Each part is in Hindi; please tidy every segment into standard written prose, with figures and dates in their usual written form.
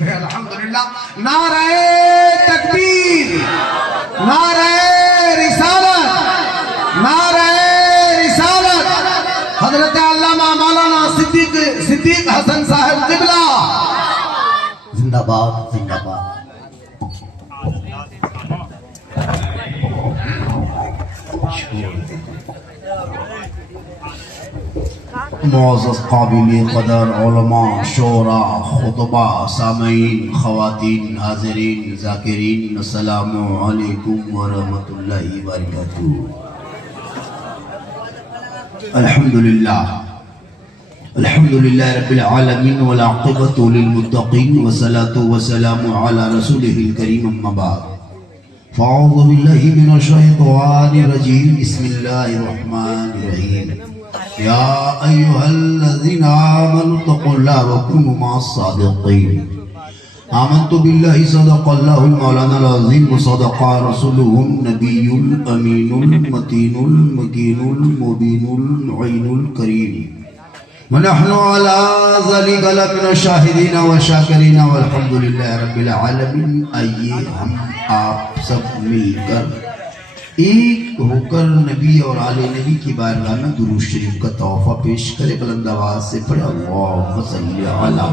अल्हम्दुलिल्लाह। नारे तकबीर, नारे रिसालत, नारे रिसालत। हजरत अल्लामा मौलाना सिद्दीक हसन साहब क़िबला जिंदाबाद जिंदाबाद। मुअज़्ज़ज़ काबिल क़दर उलमा, शोरा, खुतबा, सामीन, ख़वातीन, हाज़िरीन, ज़ाकिरीन, अस्सलामु अलैकुम व रहमतुल्लाहि व बरकातुहू। अल्हम्दुलिल्लाह अल्हम्दुलिल्लाहि रब्बिल आलमीन वल आक़िबतु लिल मुत्तक़ीन व सलातु व सलामु अला रसूलिहिल करीम अम्मा बाद। फ़अऊज़ु बिल्लाहि मिनश शैतानिर रजीम। बिस्मिल्लाहिर रहमानिर रहीम। या अय्युहल्लज़ीना आमनु तक़ुल्लाह व कुनू मअस-सादिक़ीन। आमन्तु बिल्लाहि सदक़ल्लाहुल मौलानाल अज़ीम व सदक़ा रसूलुहुन नबियुल अमीनुल मतीनुल मकीनुल मुबीनुल मुईनुल करीम। व नहनु अला ज़ालिका लमिनश शाहिदीन व शाकिरीन वल्हम्दुलिल्लाहि रब्बिल आलमीन। आइए हम आप सब मिलकर एक होकर नबी और आले नबी की बारगाह में दुरूद शरीफ का तोहफा पेश करे। बुलंद आवाज से पढ़े अल्लाहुम्मा सल्ली अला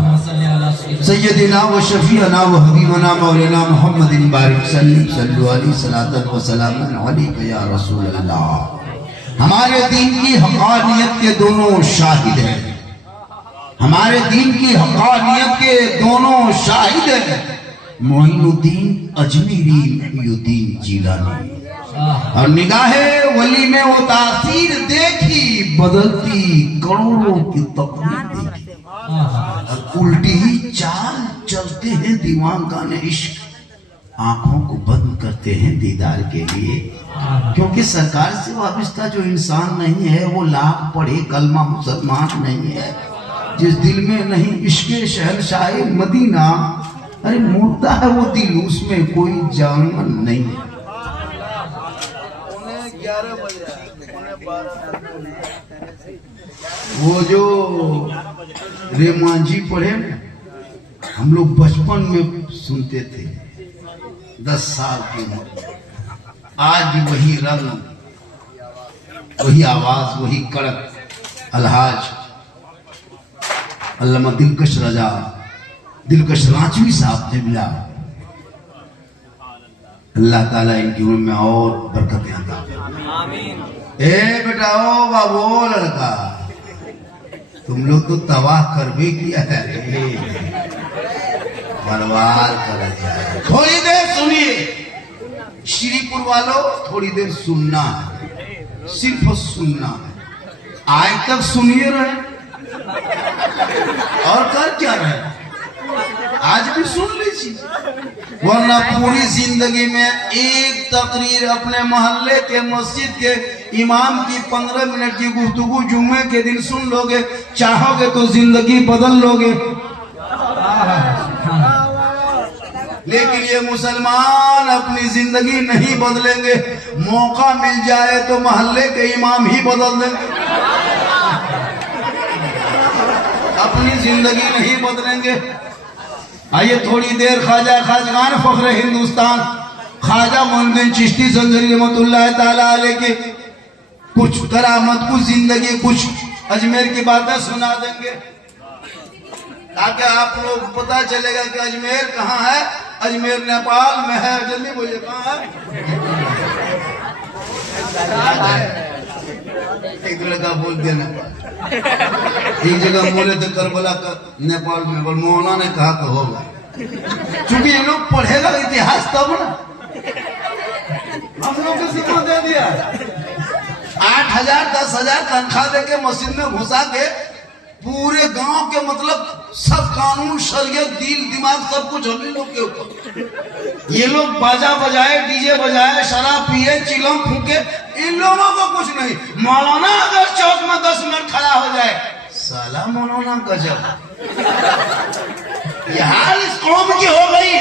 सय्यदिना व शफीअना व हबीबना मौलाना मुहम्मदिन बारिक सल्लल्लाहु अलैहि सलातन व सलामन अलैका या रसूल अल्लाह। हमारे दीन की हक़ानियत के दोनों शाहिद हैं, हमारे दीन की हक़ानियत के दोनों शाहिद हैं। मोइनुद्दीन अजमेरी, मुहीउद्दीन जिलानी। और निगाहे वली में वो तासीर देखी, बदलती करोड़ों की तकदीर देखी। और उल्टी ही चाल चलते हैं दीवानगाने इश्क, आंखों को बंद करते हैं दीदार के लिए। क्योंकि सरकार से वाबिस्ता जो इंसान नहीं है वो लाख पढ़े कलमा मुसलमान नहीं है। जिस दिल में नहीं इश्क़ शहंशाह मदीना, अरे मुर्दा है वो दिल, उसमें कोई जान नहीं है। वो जो रेमांजी पढ़े हम लोग बचपन में सुनते थे, 10 साल की उम्र। आज भी वही रंग, वही आवाज, वही कड़क। अलहाज अल्लामा दिलकश रांचवी साहब ने मिला। अल्लाह ताला इनकी उम्र में और बरकतें अता आमीन। ए बेटा, ओ बाबू लड़का, तुम लोग तो तबाह कर भी किया है, बर्बाद कर दिया है। थोड़ी देर सुनिए श्रीपुर वालों, थोड़ी देर सुनना है, सिर्फ सुनना है। आज तक सुनिए रहे और कर क्या रहे, आज भी सुन लीजिए। वरना पूरी जिंदगी में एक तकरीर अपने मोहल्ले के मस्जिद के इमाम की 15 मिनट की गुफ्तगू जुम्मे के दिन सुन लोगे, चाहोगे तो जिंदगी बदल लोगे। लेकिन ये मुसलमान अपनी जिंदगी नहीं बदलेंगे। मौका मिल जाए तो मोहल्ले के इमाम ही बदल देंगे, अपनी जिंदगी नहीं बदलेंगे। आइए थोड़ी देर ख्वाजा खाजगान फख्र हिंदुस्तान ख्वाजा मोइनुद्दीन चिश्ती ज़ंजरी रहमतुल्लाह ताला अलैह के कुछ करामत, कुछ जिंदगी, कुछ अजमेर की बातें सुना देंगे, ताकि आप लोग पता चलेगा कि अजमेर कहाँ है। अजमेर नेपाल में है। जल्दी बोलिए, कहाँ है? एक लगा बोल देना, एक जगह बोले तो करबला का नेपाल में, बोल मौलाना ने कहा तो होगा। क्योंकि ये लोग पढ़ेगा इतिहास तब ना, हम लोग को सिखा दे दिया। 8,000 10,000 तनख्वाह दे के मस्जिद में घुसा के पूरे गांव के मतलब सब कानून शरीयत दिल दिमाग सब कुछ हम लोग के ऊपर। ये लोग बाजा बजाए, डीजे बजाए, शराब पिए, चिलम फूके, इन लोगों को कुछ नहीं। मौलाना अगर चौक में 10 मिनट खड़ा हो जाए, साला मौलाना गजब। ये हाल इस कौम की हो गई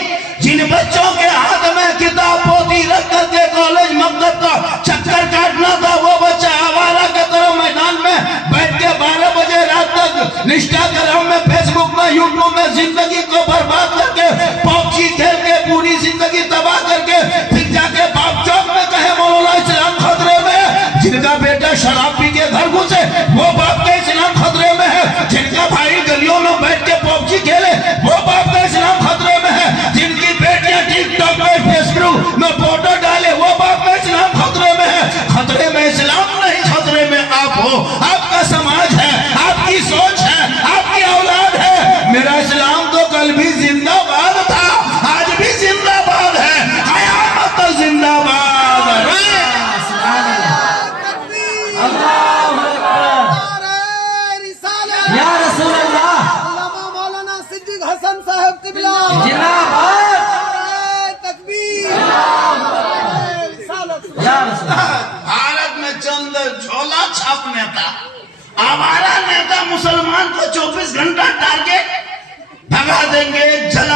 जिन बच्चों के हाथ में किताब पोथी रख करके कॉलेज मकतब का चक्कर काटना था, वो बच्चा आवारा के तरह मैदान में बैठ के 12 बजे रात तक इंस्टाग्राम में, फेसबुक में, यूट्यूब में जिंदगी को बर्बाद करके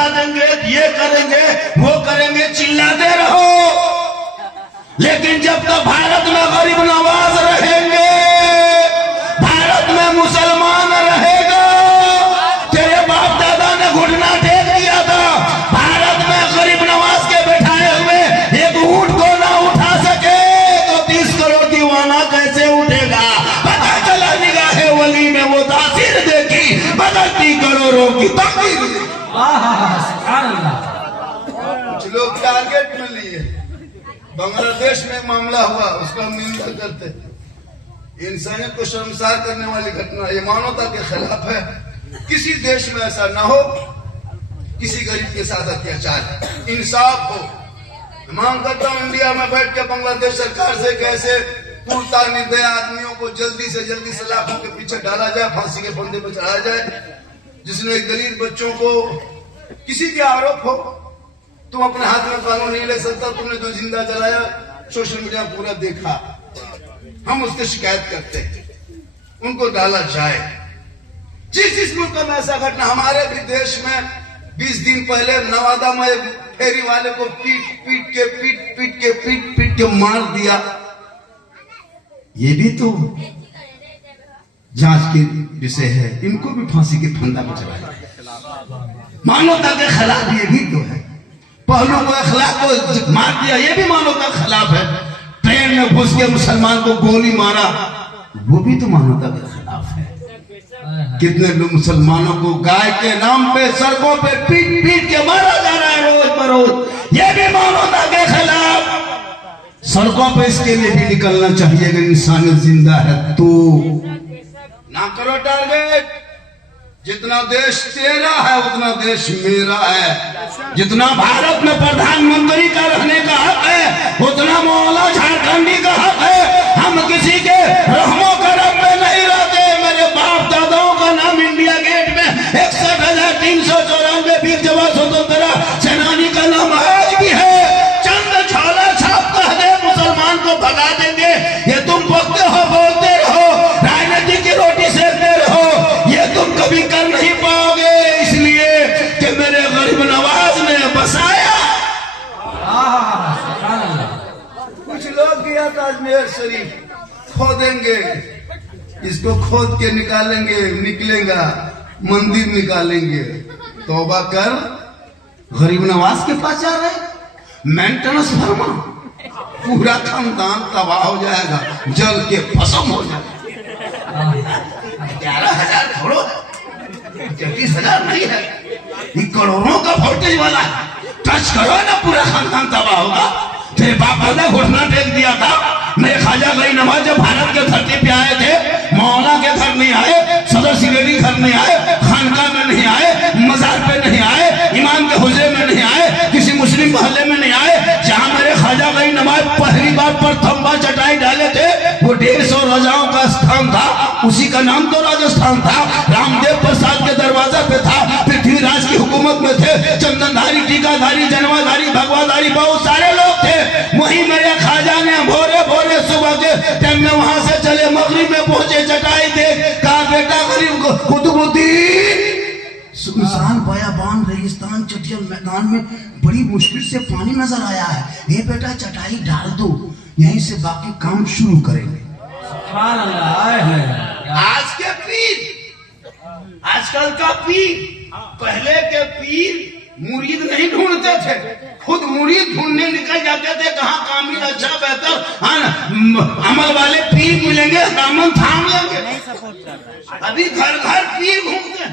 बना देंगे, ये करेंगे वो करेंगे, चिल्लाते रहो। लेकिन जब तक भारत में गरीब नवाज रहेंगे, भारत में मुसलमान रहेगा, तेरे बाप दादा ने घुटना टेक दिया था, भारत में गरीब नवाज के बैठाए हुए एक ऊंट को ना उठा सके तो 30 करोड़ दीवाना कैसे उठेगा। पता चला निगाहे वली में वो तासीर देखी, बदलती करोड़ों की तकदीर। कुछ लोग टारगेट में लिए। बांग्लादेश में मामला हुआ, उसका हम निंदा करते। इंसानियत को शर्मसार करने वाली घटना, ये मानवता के खिलाफ है। किसी देश में ऐसा ना हो, किसी गरीब के साथ अत्याचार, इंसाफ हो। मांग करता हूं इंडिया में बैठ के बांग्लादेश सरकार से कैसे पूर्णता निर्दय आदमियों को जल्दी से जल्दी सलाखों के पीछे डाला जाए, फांसी के फंदे पर चढ़ाया जाए। जिसने दलित बच्चों को किसी भी आरोप हो, तुम अपने हाथ में कानून नहीं ले सकता। तुमने जो जिंदा जलाया सोशल मीडिया पूरा देखा, हम उसकी शिकायत करते हैं, उनको डाला जाए। जिस मुल्क में ऐसा घटना, हमारे भी देश में 20 दिन पहले नवादा में एक फेरी वाले को पीट के मार दिया। ये भी तो जांच के विषय है, इनको भी फांसी के फंदा में चलाया। मानवता के खिलाफ ये भी तो है। पहलू को अखलाक को मार दिया, ये भी मानवता के खिलाफ है। ट्रेन में घुस के मुसलमान को गोली मारा, वो भी तो मानवता के खिलाफ है। कितने लोग मुसलमानों को गाय के नाम पे सड़कों पे पीट के मारा जा रहा है रोज बरोज, ये भी मानवता के खिलाफ। सड़कों पे इसके लिए भी निकलना चाहिए अगर इंसानियत जिंदा है तो। ना करो टारगेट। जितना देश तेरा है उतना देश मेरा है। जितना भारत में प्रधानमंत्री का रहने का हक है उतना मौला झारखंडी का हक है। हम किसी के रहमो करम में नहीं रहते। मेरे बाप दादाओं का नाम इंडिया गेट में 61,394 वीर जवान स्वतंत्रता सेनानी का नाम आज भी है। चंद छाला छाप कह दे मुसलमान को भगा देंगे, ये तुम बकते हो, बोलते रहो, राजनीति की रोटी सेकते रहो, ये तुम कभी कर नहीं पाओगे। इसलिए कि मेरे गरीब नवाज ने बसाया। कुछ लोग गया था अजमेर शरीफ, खोदेंगे, इसको खोद के निकालेंगे, निकलेगा, मंदिर निकालेंगे। तौबा कर, गरीब नवाज के पास जा रहे, मेंटेनेंस फरमा, पूरा खानदान तबाह हो जाएगा, जल के भस्म हो जाएगा। 11,000 थोड़ो, 33,000 नहीं है, ये करोड़ों का वोल्टेज वाला है। टच करो ना पूरा खानदान तबाह होगा। तेरे बाप दादा घुटना टेक दिया था। मेरे ख्वाजा गरीब नवाज जब भारत के धरती पे आए थे, मौला के घर नहीं आए, सदर सिलेरी घर नहीं आए, खानका में नहीं आए, मजार पे नहीं आए, इमाम के हुजरे में नहीं आए, किसी मुस्लिम मोहल्ले में नहीं आए। जहां मेरे ख्वाजा गरीब नवाज पहली बार पर थंबा चटाई डाले थे, वो 150 राजाओं का स्थान था, उसी का नाम तो राजस्थान था। रामदेव प्रसाद के दरवाजा पे था, पृथ्वीराज की हुकूमत में थे, चंदनधारी, टीकाधारी, जनवाधारी, भगवाधारी बहुत सारे लोग थे। वही मेरे ख्वाजा ने भोरे भोरे सुबह के टाइम में वहां से चले, मगरिब में पहुंचे, चटाई देख, कहा बेटा गरीब को कुतुबुद्दीन। सुनसान बयाबान रेगिस्तान चटियल मैदान में बड़ी मुश्किल से पानी नजर आया है, ये बेटा चटाई डाल दो, यहीं से बाकी काम शुरू करेंगे। आज के पीर, आजकल का पीर, पहले के पीर मुरीद नहीं ढूंढते थे, खुद मुरीद ढूंढने निकल जाते थे। कहाँ कामिल, अच्छा, बेहतर अमल वाले पीर मिलेंगे, दामन थाम लेंगे। अभी घर घर पीर घूमते हैं,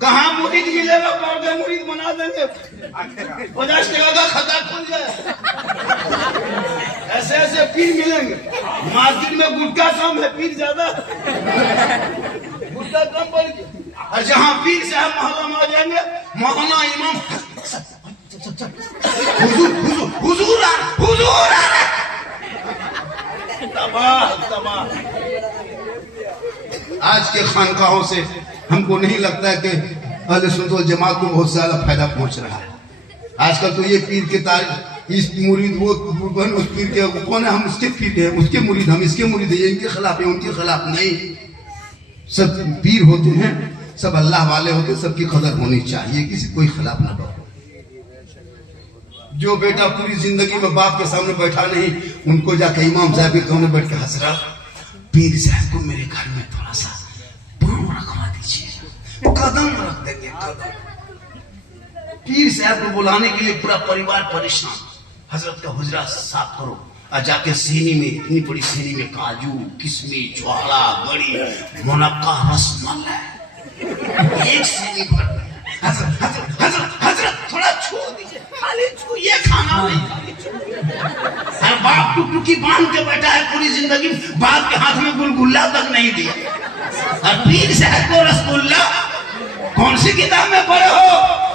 कहाँ मुरीद मिलेगा, पौधे मुरीद बना देंगे, 50 टका का खाता खुल जाए। ऐसे ऐसे पीर मिलेंगे। मार्केट में गुटखा कम है, पीर ज्यादा, गुटखा कम पड़ गया। और जहाँ पीर साहब मोहल्ला में आ जाएंगे, मौलाना इमाम हुजूर आ रहा, तबाह। आज के खानकाहों से हमको नहीं लगता है कि अहले सुन्नत वल जमात को बहुत ज्यादा फायदा पहुंच रहा है। आजकल तो ये पीर के तारीफ, इस मुरीद वो उस पीर के कौन है, हम उसके पीर है, उसके मुरीद हम इसके मुरीद है, ये इनके खिलाफ है, उनके खिलाफ नहीं। सब पीर होते हैं सब अल्लाह वाले होते, सबकी कदर होनी चाहिए, किसी कोई खिलाफ ना हो। जो बेटा पूरी जिंदगी में बाप के सामने बैठा नहीं, उनको जाके इमाम साहब के सामने बैठ के हजरत पीर साहब को मेरे घर में थोड़ा सा पाँव रखवा दीजिए, कदम रख देंगे कदम। पीर साहब को बुलाने के लिए पूरा परिवार परेशान। हजरत का हुजरा साफ करो और जाके सीनी में, इतनी बड़ी सीनी में काजू, किशमिश, ज्वाला, बड़ी, मुनक्का, रसमलाई एक सीनी भर। हजरत हजरत हजरत हजरत थोड़ा छू दीजिए, खाली छू, ये खाना नहीं। हर बाप टुकटुकी बांध के बैठा है पूरी जिंदगी, बाप के हाथ में गुलगुल्ला तक नहीं दिया। और पीर साहब को रसगुल्ला, कौन सी किताब में पढ़े हो?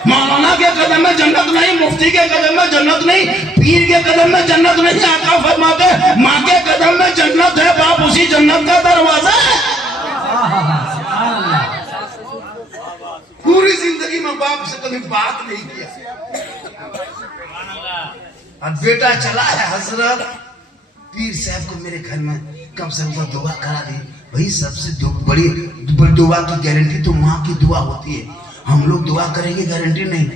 मौलाना के कदम में जन्नत नहीं, मुफ्ती के कदम में जन्नत नहीं, पीर के कदम में जन्नत नहीं। आका फरमाते माँ के कदम में जन्नत है, बाप उसी जन्नत का दरवाजा है। पूरी जिंदगी में बाप से कभी बात नहीं किया, और बेटा चला है हजरत पीर साहब को मेरे घर में कम से कम दुआ करा दी। भाई सबसे बड़ी दुआ की गारंटी तो माँ की दुआ होती है। हम लोग दुआ करेंगे गारंटी नहीं,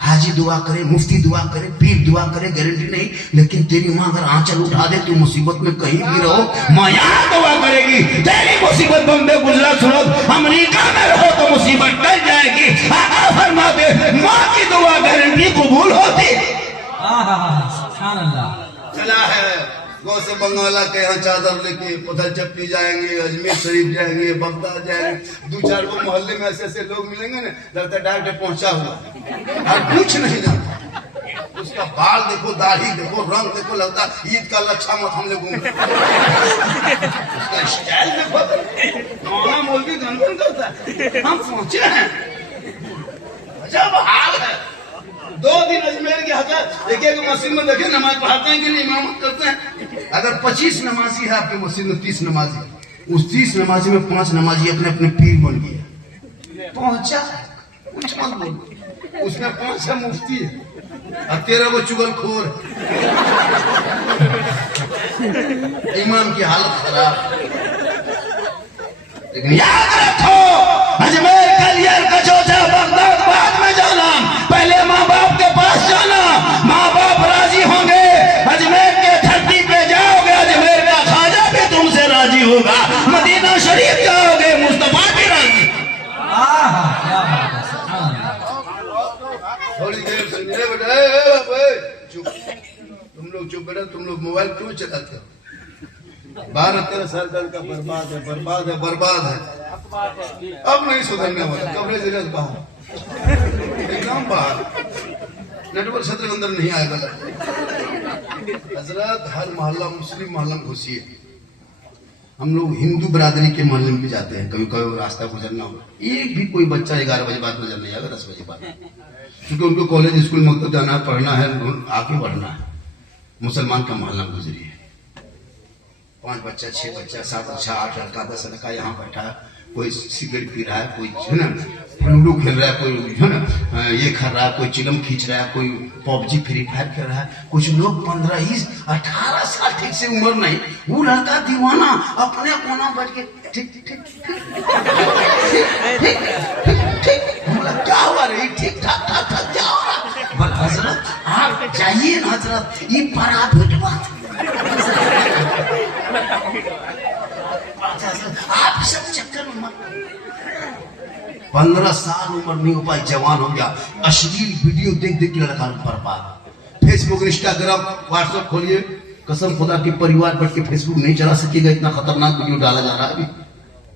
हाजी दुआ करे, मुफ्ती दुआ करे, पीर दुआ करे, गारंटी नहीं। लेकिन तेरी माँ अगर आंचल उठा दे, तू मुसीबत में कहीं भी रहो, माँ यहाँ दुआ करेगी। तेरी मुसीबत बम्बे, गुजरात, सूरत, अमेरिका में रहो तो मुसीबत टल जाएगी। आका फरमाते माँ की दुआ गारंटी कबूल होती। चला है गौ से बंगाला के यहाँ चादर लेके पथल चप्पी जाएंगे, अजमेर शरीफ जाएंगे, बगदाद जाएंगे। 2-4 गो मोहल्ले में ऐसे ऐसे लोग मिलेंगे ना, लगता है डायरेक्ट पहुंचा हुआ और कुछ नहीं जानता। उसका बाल देखो, दाढ़ी देखो, रंग देखो, लगता ईद का लच्छा मत हम लोग उसका स्टाइल देखो, मौना मौलवी गनगन करता है। हम पहुंचे हैं, अजब हाल है। 2 दिन अजमेर के हजरत एक एक मस्जिद में देखे नमाज पढ़ाते हैं कि नहीं, इमामत करते हैं। अगर 25 नमाजी है आपके मस्जिद में, 30 नमाजी, उस 30 नमाजी में 5 नमाजी अपने अपने पीर बन गए। पहुंचा कुछ मत बोलो, उसमें 5 है मुफ्ती है और 13 को चुगलखोर। इमाम की हालत खराब। लेकिन याद रखो, अजमेर, कलियर, कचौचा, बगदाद बाद में जाना, पहले माँ बाप के पास जाना। माँ बाप राजी होंगे, अजमेर के धरती पे जाओगे, अजमेर का खाजा भी तुमसे राजी होगा। मदीना शरीफ जाओगे, मुस्तफा भी राजी। थोड़ी देर सुनिए बेटा, चुप, तुम लोग चुप बेटा, तुम लोग मोबाइल क्यों चलाते हो? 12-13 साल का बर्बाद है, बर्बाद है, बर्बाद है। अब नहीं सुधरने वाला, कवरेज रेस बाहर, एकदम बाहर, नेटवर्क क्षेत्र के अंदर नहीं आएगा। हजरत हर मोहल्ला, मुस्लिम मोहल्ला में घुसिए। हम लोग हिंदू बरादरी के मोहल्ले में भी जाते हैं, कभी कभी रास्ता गुजरना हो, एक भी कोई बच्चा 11 बजे बाद नजर नहीं आएगा, 10 बजे बाद, क्योंकि उनको कॉलेज, स्कूल, मकतब जाना है, पढ़ना है, आगे बढ़ना है। मुसलमान का मोहल्ला गुजरिए, 5 बच्चा, 6 बच्चा, 7 बच्चा, 8 लड़का, 10 लड़का यहाँ बैठा है। कोई सिगरेट पी रहा है, कोई है ना लूडो खेल रहा है, कोई है ना ये खा रहा है, कोई चिलम खींच रहा है, कोई पबजी, फ्री फायर खेल रहा है। कुछ लोग 15-18 साल, ठीक से उम्र नहीं, वो लड़का दीवाना अपने कोना बैठ के ठीक ठीक ठीक ठीक, क्या हुआ रे? ठीक ठाक ठाक ठाक क्या हो रहा? बोल हजरत आप जाइए ना हजरत, ये प्राइवेट बात, आप सब चक्कर में मत। 15 साल उम्र नहीं हो पाई, जवान हो गया, अश्लील वीडियो देख देख के लड़का बर्बाद। फेसबुक, इंस्टाग्राम, व्हाट्सएप खोलिए, कसम खुदा के परिवार बैठ के फेसबुक नहीं चला सकेगा, इतना खतरनाक वीडियो डाला जा रहा है अभी।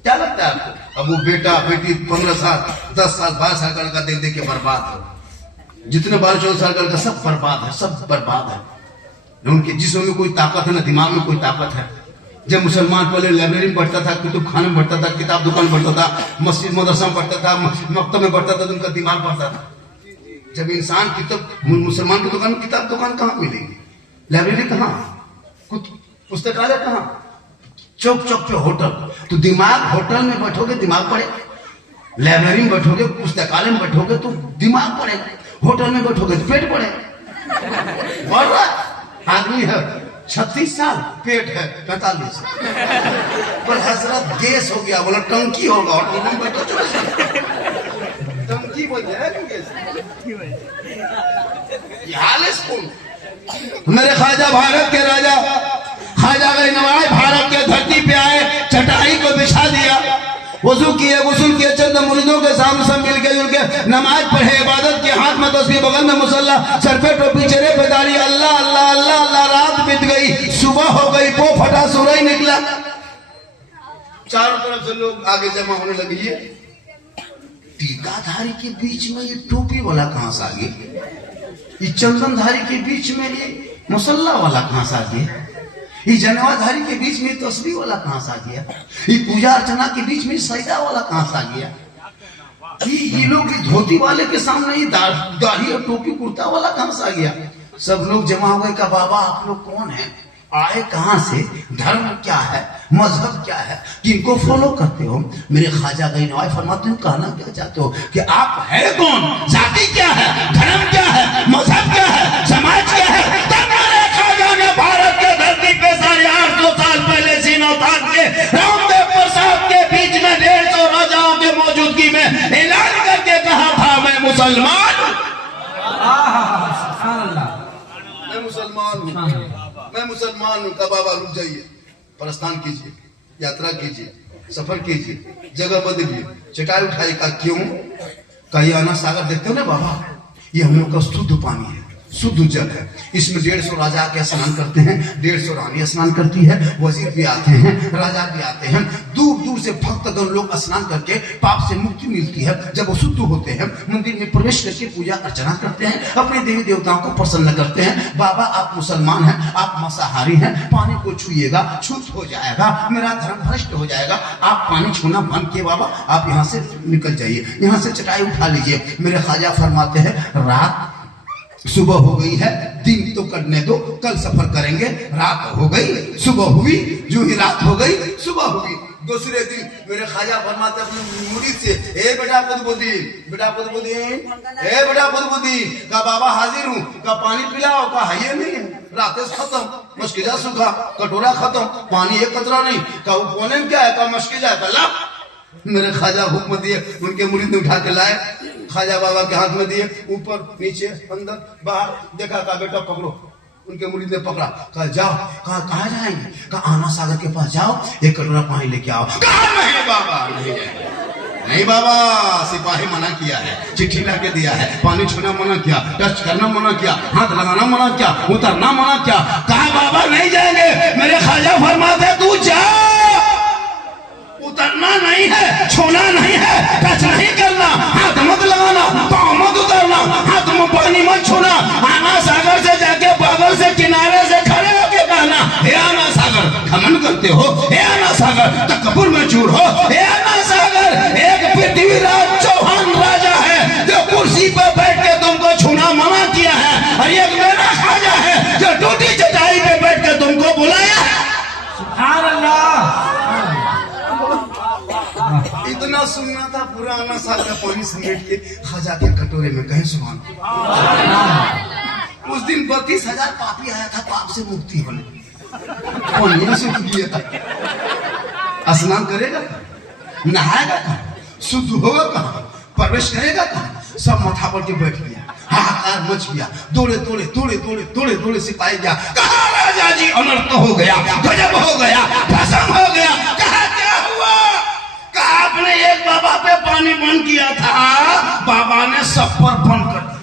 क्या लगता है आपको? अब वो बेटा बेटी 15 साल, 10 साल, 12 साल का लड़का देख देख के बर्बाद है। जितने 12-14 साल का लड़का सब बर्बाद है, सब बर्बाद है। उनके जिस्म में कोई ताकत है ना, दिमाग में कोई ताकत है। जब मुसलमान पहले लाइब्रेरी में पढ़ता था, कुतुब खाने में पढ़ता था, किताब दुकान में पढ़ता था, मस्जिद मदरसा में पढ़ता था, मकतब में पढ़ता था, तो उनका दिमाग पढ़ता था। जब इंसान किताब, मुसलमान की दुकान में किताब दुकान कहाँ मिलेगी? लाइब्रेरी कहाँ? पुस्तकालय कहाँ? चौक चौक पे होटल। तो दिमाग, होटल में बैठोगे दिमाग पढ़े, लाइब्रेरी में बैठोगे, पुस्तकालय में बैठोगे तो दिमाग पढ़े, होटल में बैठोगे तो पेट पढ़े। बढ़ रहा आदमी है 36 साल, पेट है 45। पर हजरत गैस हो गया, बोला टंकी होगा, और तुम बैठो टंकी बोल रहे हैं ये हाल है स्कूल। मेरे ख्वाजा भारत के राजा ख्वाजा गरीनवाज भारत के धरती पे आए, चटाई को बिछा दिया, वजू किए, गुस्ल किए, चंद मुरीदों के सामने सब मिल के जुल के नमाज पढ़े, इबादत के, हाथ में तस्बीह, बगल में मुसल्ला, सर पे टोपी, चेहरे पे दाढ़ी, अल्लाह अल्लाह अल्लाह अल्लाह। रात बीत गई, सुबह हो गई, पो फटा, सूरज निकला, चारों तरफ से लोग आगे जमा होने लगे। ये टीकाधारी के बीच में ये टोपी वाला कहां से आ गया, ये चंदनधारी के बीच में ये मुसल्ला वाला कहां से आ गया, ये जनवाधारी के बीच में तस्बीह वाला कहां से आ गया, ये पूजा अर्चना के बीच में सजदा वाला कहां से आ गया, ये लोग धोती वाले के सामने ये दाढ़ी और टोपी कुर्ता वाला कहां से आ गया। सब लोग जमा हो गए, का बाबा आप लोग कौन है, आए कहां से, धर्म क्या है, मजहब क्या है, किनको फॉलो करते हो। मेरे ख्वाजा गरीनवाज फरमाते हो, कहना क्या चाहते हो कि आप है कौन, जाति क्या है, धर्म क्या है, मजहब क्या है, समाज क्या है। तब मेरे ख्वाजा ने भारत के धरती पे 850 साल पहले सीना तान के रामदेव प्रसाद के बीच में 150 राजाओं के मौजूदगी में ऐलान करके कहा था, मैं मुसलमान हूं, मैं मुसलमान हूं, मैं मुसलमान हूं। का बाबा रुक जाइए, प्रस्थान कीजिए, यात्रा कीजिए, सफर कीजिए, जगह बदलिए, चटाई उठाइए। का क्यों, का ये आना सागर देखते हो ना बाबा, ये हम लोग का शुद्ध पानी है, शुद्ध जल है, इसमें 150 राजा के स्नान करते हैं, 150 रानी स्नान करती है, वजीर भी आते हैं, राजा भी आते हैं, दूर दूर से भक्तगण लोग स्नान करके पाप से मुक्ति मिलती है। जब वो शुद्ध होते हैं, मंदिर में प्रवेश करके पूजा अर्चना करते हैं, अपने देवी देवताओं को प्रसन्न करते हैं। बाबा आप मुसलमान हैं, आप मांसाहारी हैं, पानी को छुइएगा, छूत हो जाएगा, मेरा धर्म भ्रष्ट हो जाएगा, आप पानी छूना बंद किए बाबा, आप यहाँ से निकल जाइए, यहाँ से चटाई उठा लीजिए। मेरे ख्वाजा फरमाते हैं, रात सुबह हो गई है, दिन तो करने दो, कल सफर करेंगे। रात हो गई, सुबह हुई, जो ही रात हो गई सुबह हुई। दूसरे दिन मेरे ख्वाजा फरमाते अपने मुरीद से, ए बेटा कुतुबुद्दीन, बेटा कुतुबुद्दीन, ए बेटा कुतुबुद्दीन, का बाबा हाजिर हूँ, का पानी पिलाओ, का है नहीं है, रात खत्म, मशकीजा सूखा, कटोरा खत्म, पानी एक कतरा नहीं, का वो कोने में क्या है, का मशकीजा है, ला। मेरे ख्वाजा हुक्म दिए, उनके मुरीद ने उठा के लाए, ख्वाजा बाबा के हाथ में दिए, ऊपर नीचे अंदर बाहर, देखा का बेटा पकड़ो, उनके मुरीद ने पकड़ा, कहा जाओ, कहा कहाँ जाएंगे, कहा आना सागर के पास जाओ, एक कटोरा पानी लेके आओ। कहा नहीं बाबा, नहीं बाबा, सिपाही मना किया है, चिट्ठी लाके दिया है, पानी छूना मना किया, टच करना मना किया, हाथ लगाना मना किया, उतरना मना किया। कहा बाबा नहीं जाएंगे। मेरे ख्वाजा फरमाते तू जा, उतरना नहीं है, छूना नहीं है, टच नहीं करना, हाथ मत लगाना, पाँव मत उतरना, हाथ में पानी मत छूना। आना सागर से जाके बगल से किनारे से खड़े होके कहना, हे आना सागर, घमंड करते हो, हे आना सागर, तकब्बुर में चूर हो, हे आना सागर, एक पृथ्वीराज चौहान राजा है जो कुर्सी पर बैठ के तुमको छूना मना किया है, और एक मेरा ख्वाजा है जो टूटी चटाई पे बैठ के तुमको बुलाया। सुभान अल्लाह। इतना सुनना था, पूरा आना साल का पानी समेट के ख्वाजा के कटोरे में, कहे सुभान। उस दिन 32,000 पापी आया था पाप से मुक्ति होने, पानी से किया था। स्नान करेगा, नहाएगा कहाँ, शुद्ध होगा कहाँ, प्रवेश करेगा कहाँ, सब माथा पर के बैठ गया, हाहाकार मच गया, दौड़े दौड़े दौड़े दौड़े दौड़े दौड़े सिपाही गया, कहा राजा जी अनर्थ हो गया, गजब हो गया, भस्म हो गया। कहा क्या हुआ, कहा आपने एक बाबा पे पानी बंद किया था, बाबा ने सब पर बंद कर दिया।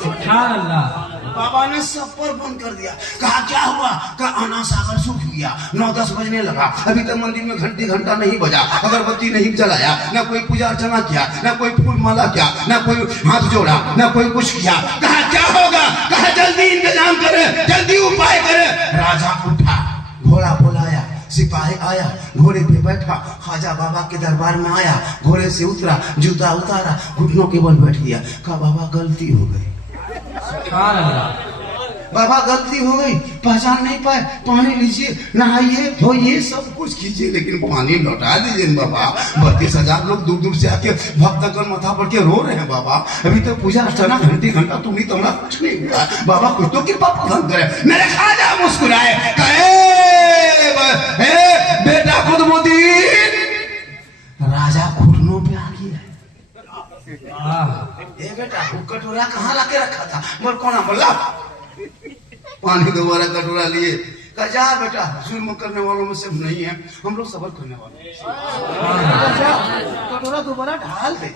सुभान अल्लाह। बाबा ने सब पर बंद कर दिया। कहा क्या हुआ, कहा आना सागर सूख गया, 9-10 बजने लगा, अभी तक मंदिर में घंटी घंटा नहीं बजा, अगरबत्ती नहीं जलाया, ना कोई पूजा अर्चना किया, ना कोई फूल माला किया, ना कोई हाथ जोड़ा, ना कोई कुछ किया। कहा क्या होगा, कहा जल्दी इंतजाम करे, जल्दी उपाय करे। राजा उठा, घोड़ा बुलाया, सिपाही आया, घोड़े पे बैठा, ख्वाजा बाबा के दरबार में आया, घोड़े से उतरा, जूता उतारा, घुटनों के बल बैठ गया। कहा बाबा गलती हो गई। बाबा गलती हो गई, पहचान नहीं पाए, पानी लीजिए, नहाइए, धोइए, सब कुछ कीजिए, लेकिन पानी लौटा दीजिए बाबा। 32,000 लोग दूर दूर से आके भक्तगण माथा पड़ के रो रहे हैं बाबा। अभी तो पूजा अर्चना घंटा तुम्हें तो कुछ नहीं हुआ बाबा, कुछ तो कृपा प्रदान करे। मेरे खाजा मुस्कुराए, कहे बेटा कुतुबुद्दीन राजा घुटनों पे आ गया है। ए बेटा वो कटोरा कहाँ लाके रखा था? बोल कौन? बोला पानी दोबारा कटोरा लिए, कहा जा बेटा, जुल्म करने वालों में से नहीं है, हम लोग सबर करने वाले। कटोरा दोबारा ढाल दे।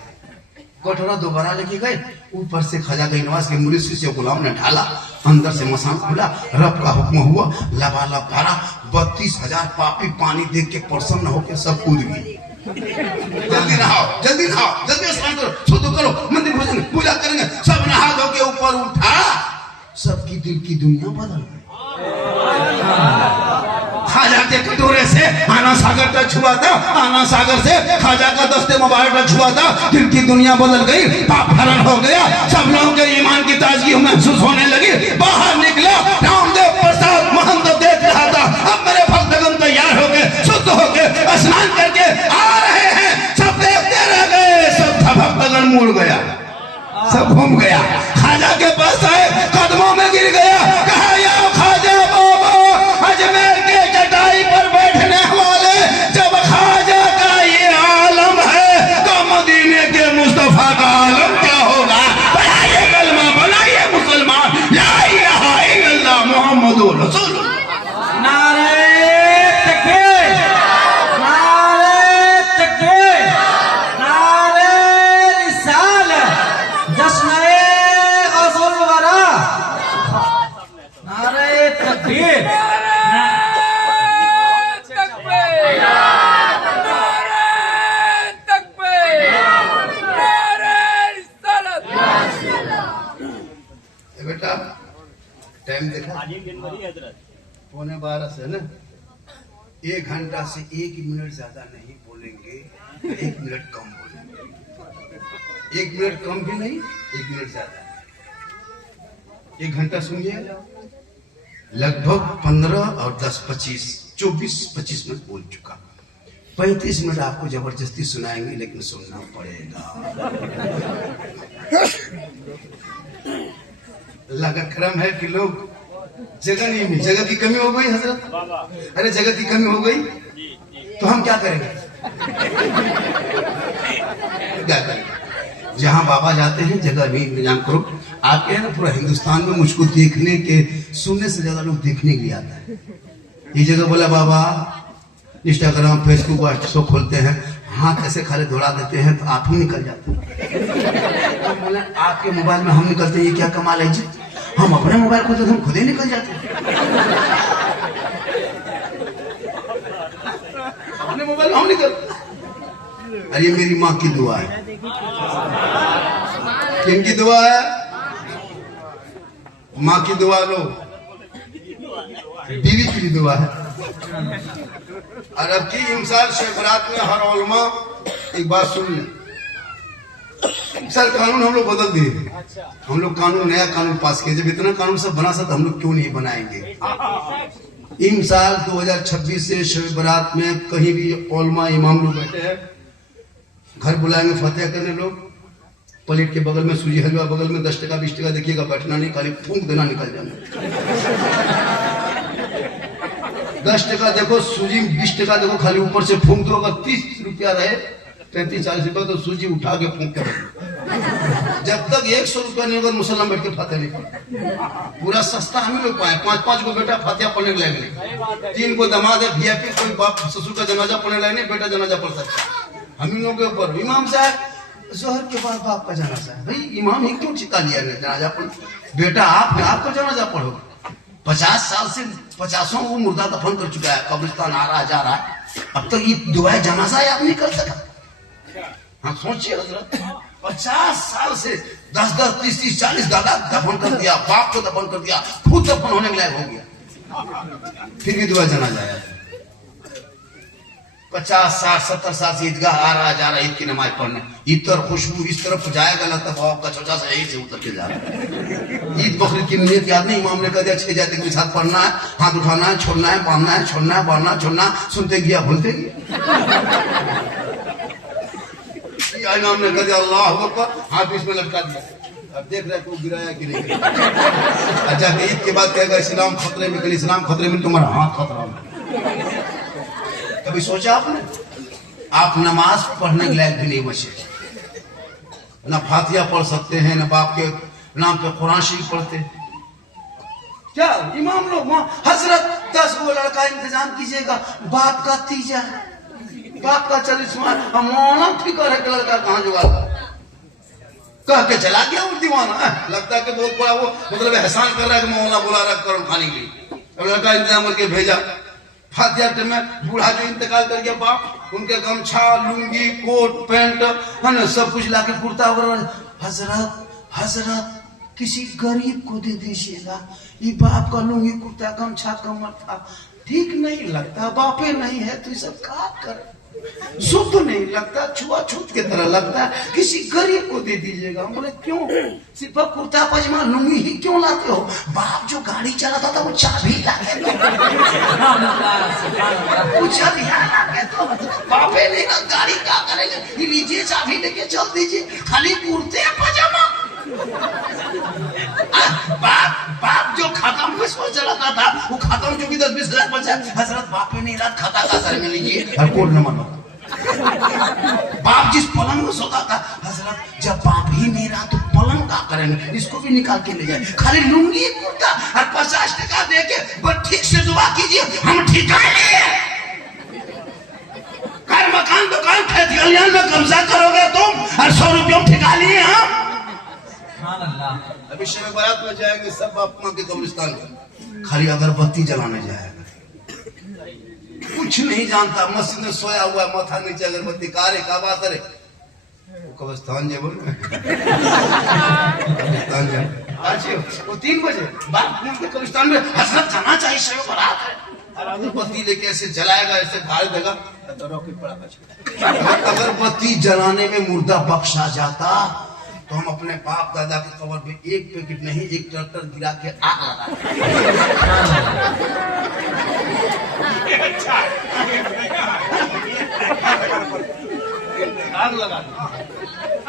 कटोरा दोबारा लेके गए, ऊपर से खाजा के नवाज के मुरीद से गुलाम ने ढाला, अंदर से मसान खुला, रब का हुक्म हुआ, लबालब भरा। 32,000 पापी पानी देख के प्रसन्न होकर सब कूद गए। जल्दी नहाओ, जल्दी नहाओ, जल्दी स्नान करो, शुद्ध करो, मंदिर भोजन पूजा करेंगे। सब नहा धो के ऊपर उठा, सबकी दिल की दुनिया बदल गई। खाजा के कटोरे से आना सागर तक छुआ था, आना सागर से खाजा का दस्ते मुबारक तक छुआ था, दिल की दुनिया बदल गई, पाप हरण हो गया। सब लोगों के ईमान की ताजगी महसूस होने लगी। बाहर निकला, रामदेव प्रसाद महंत देख रहा था। अब मेरे भक्तगण तैयार हो गए, शुद्ध हो गए, स्नान करके आ रहे हैं। सब देखते रह गए, सब भक्तगण मुड़ गया, सब घूम गया। खाजा के पास आए, कदमों में गिर गया, कहा या खाजा बाबा, अजमेर के चटाई पर बैठने वाले, जब खाजा का ये आलम है तो मदीने के मुस्तफा का आलम क्या होगा? बनाइए कलमा, बनाइए मुसलमान, ला इलाहा इल्लल्लाह मुहम्मदुर रसूलुल्लाह। बेटा टाइम देखा, 11:15 से ना, 1 घंटा से 1 मिनट ज्यादा नहीं बोलेंगे, 1 मिनट कम बोलेंगे। 1 मिनट कम भी नहीं, 1 मिनट ज्यादा। 1 घंटा सुनिए, लगभग 15 और 10, 25, 24-25 मिनट बोल चुका। 35 मिनट आपको जबरदस्ती सुनाएंगे, लेकिन सुनना पड़ेगा। लगा क्रम है कि लोग जगह नहीं मिली, जगह की कमी हो गई हजरत। अरे जगह की कमी हो गई तो हम क्या करेंगे? क्या करेंगे? जहां बाबा जाते हैं जगह भी इंतजाम करो। आपके है ना पूरा हिंदुस्तान में मुझको देखने के, सुनने से ज्यादा लोग देखने के लिए आता है। ये जगह बोला बाबा, इंस्टाग्राम फेसबुक व्हाट्सएप खोलते हैं, हाथ ऐसे खाली दौड़ा देते हैं तो आप ही निकल जाते हैं। बोले आपके मोबाइल में हम निकलते हैं, ये क्या कमाल है जी? हम अपने मोबाइल खोलते हम खुद ही निकल जाते हैं। अपने मोबाइल हम निकल। अरे मेरी माँ की दुआ है। किनकी दुआ है? माँ की दुआ लो, बीवी की दुआ है। अरब की इमसाल शेखरात में हर उलमा एक बात सुन लें, सर कानून हम लोग बदल दिए। हम लोग कानून, नया कानून पास किए। जब इतना कानून सब बना सकते हम लोग क्यों नहीं बनाएंगे? इमसाल 2026 से शब बरात में कहीं भी उलमा इमाम लोग बैठे हैं, घर बुलाएंगे फतेह करने लोग, प्लेट के बगल में सूजी हलवा, बगल में 10 टका 20 टका देखिएगा, बैठना नहीं, खाली फूंक देना, निकल जाना। 10 टका देखो सूजी, 20 टका देखो, खाली ऊपर से फूंक दो। अगर 30 रुपया रहे, 35-40 रुपया, तो सूजी उठा के फूंक के जब तक 100 रुपया नहीं होगा मुसलमान बैठ के फातिहा नहीं पढ़े। पूरा सस्ता हम लोग पाए। 5-5 को बेटा फातिहा पढ़ने लगे, 3 को दमाद है, VIP, कोई बाप ससुर का जनाजा पढ़ने लगे नहीं, बेटा जनाजा पढ़ सकता। हम इन लोगों के ऊपर इमाम साहब जोहर के बाद बाप का जनाजा है, भाई इमाम ही क्यों चिता लिया जनाजा पढ़? बेटा आपका जनाजा पढ़ो। 50 साल से 50 को मुर्दा दफन कर चुका है, कब्रिस्तान आ रहा जा रहा है, अब तक ये दुआए जनाजा आप नहीं कर सका। हाँ सोचिए हजरत, 50 साल से 10-10, 30-30, 40 दादा दफन कर दिया, बाप को दफन कर दिया, खुद दफन होने के लायक हो गया, फिर भी दुआ जनाजा आया। 50, 60, 70 साल से ईदगाह आ रहा जा रहा ईद की नमाज पढ़ने, इतर खुशबू इस तरफ जाएगा लगता भाव का छोटा सा यही से उतर के जा रहा है। ईद बकरीद की नीयत याद नहीं, इमाम ने कह दिया 6 जाते के साथ पढ़ना है, हाथ उठाना है, छोड़ना है, बांधना है, छोड़ना है, बांधना, छोड़ना, सुनते गया भूलते गया। इमाम ने कह दिया अल्लाह अकबर, हाथ इसमें लटका दिया, अब देख रहे तू गिराया कि नहीं गिराया। अच्छा ईद के बाद कहेगा इस्लाम खतरे में, कल इस्लाम खतरे में, तुम्हारा हाथ खतरा में। कभी सोचा आपने? आप नमाज पढ़ने के लायक भी नहीं बचे, ना फातिहा पढ़ सकते हैं, ना बाप के नाम पे कुरान शरीफ पढ़ते। क्या इमाम लोग हजरत 10 गो लड़का इंतजाम कीजिएगा, बाप का तीजा, बाप का 40वां, मौला फिक्र है कि लड़का कहाँ जुगाड़ कह के चला गया वो दीवाना। लगता है कि बहुत बड़ा वो मतलब एहसान कर रहा है कि मौला बुला रहा कौन खाने के लिए। अब लड़का इंतजाम करके भेजा, फातिहा में बूढ़ा जो इंतकाल कर गया बाप, उनके गमछा, लुंगी, कोट, पैंट है ना सब कुछ लाके कुर्ता वगैरह, हजरत किसी गरीब को दे दीजिएगा, ये बाप का लुंगी कुर्ता गमछा कमर था, ठीक नहीं लगता, बापे नहीं है तो ये सब क्या करे, शुद्ध नहीं लगता, छुआछूत की तरह लगता है, किसी गरीब को दे दीजिएगा। बोले क्यों, सिर्फ कुर्ता पजामा लुंगी ही क्यों लाते हो? बाप जो गाड़ी चलाता था वो चाबी लाके तो बापे नहीं ना, गाड़ी क्या करेंगे, लीजिए चाबी लेके चल दीजिए, खाली कुर्ते पजामा। बाप जो खाता में चलाता था वो खाता में जो भी 10-20 लाख बचा, हजरत बापे नहीं रात खाता का सर में लीजिए कोड न मानो। बाप जिस पलंग में सोता था, हजरत जब बाप ही नहीं रहा तो पलंग का करेंगे, इसको भी निकाल के ले जाए, खाली लुंगी कुर्ता और 50 टका दे के बस ठीक से दुआ कीजिए, हम ठिका लिए। घर मकान दुकान खेत खलियान में कब्जा करोगे तुम और 100 रुपयों ठिका लिए हम। अभी शब बारात में जाएंगे सब बाप माँ के कब्रिस्तान में, खाली अगरबत्ती जलाने जाएगा, कुछ नहीं जानता, मस्जिद में सोया हुआ है, माथा नीचे अगरबत्ती, कारे का बात करे कब्रिस्तान जे बोल कब्रिस्तान जा आज वो 3 बजे बाप के कब्रिस्तान में हजरत जाना चाहिए, शब बारात है, और अगरबत्ती लेके ऐसे जलाएगा, ऐसे गाड़ देगा तो रॉकेट पड़ा। अगरबत्ती जलाने में मुर्दा बख्शा जाता तो हम अपने बाप दादा के कब्र पे 1 पैकेट नहीं 1 ट्रैक्टर गिरा के आग लगा। आग लगा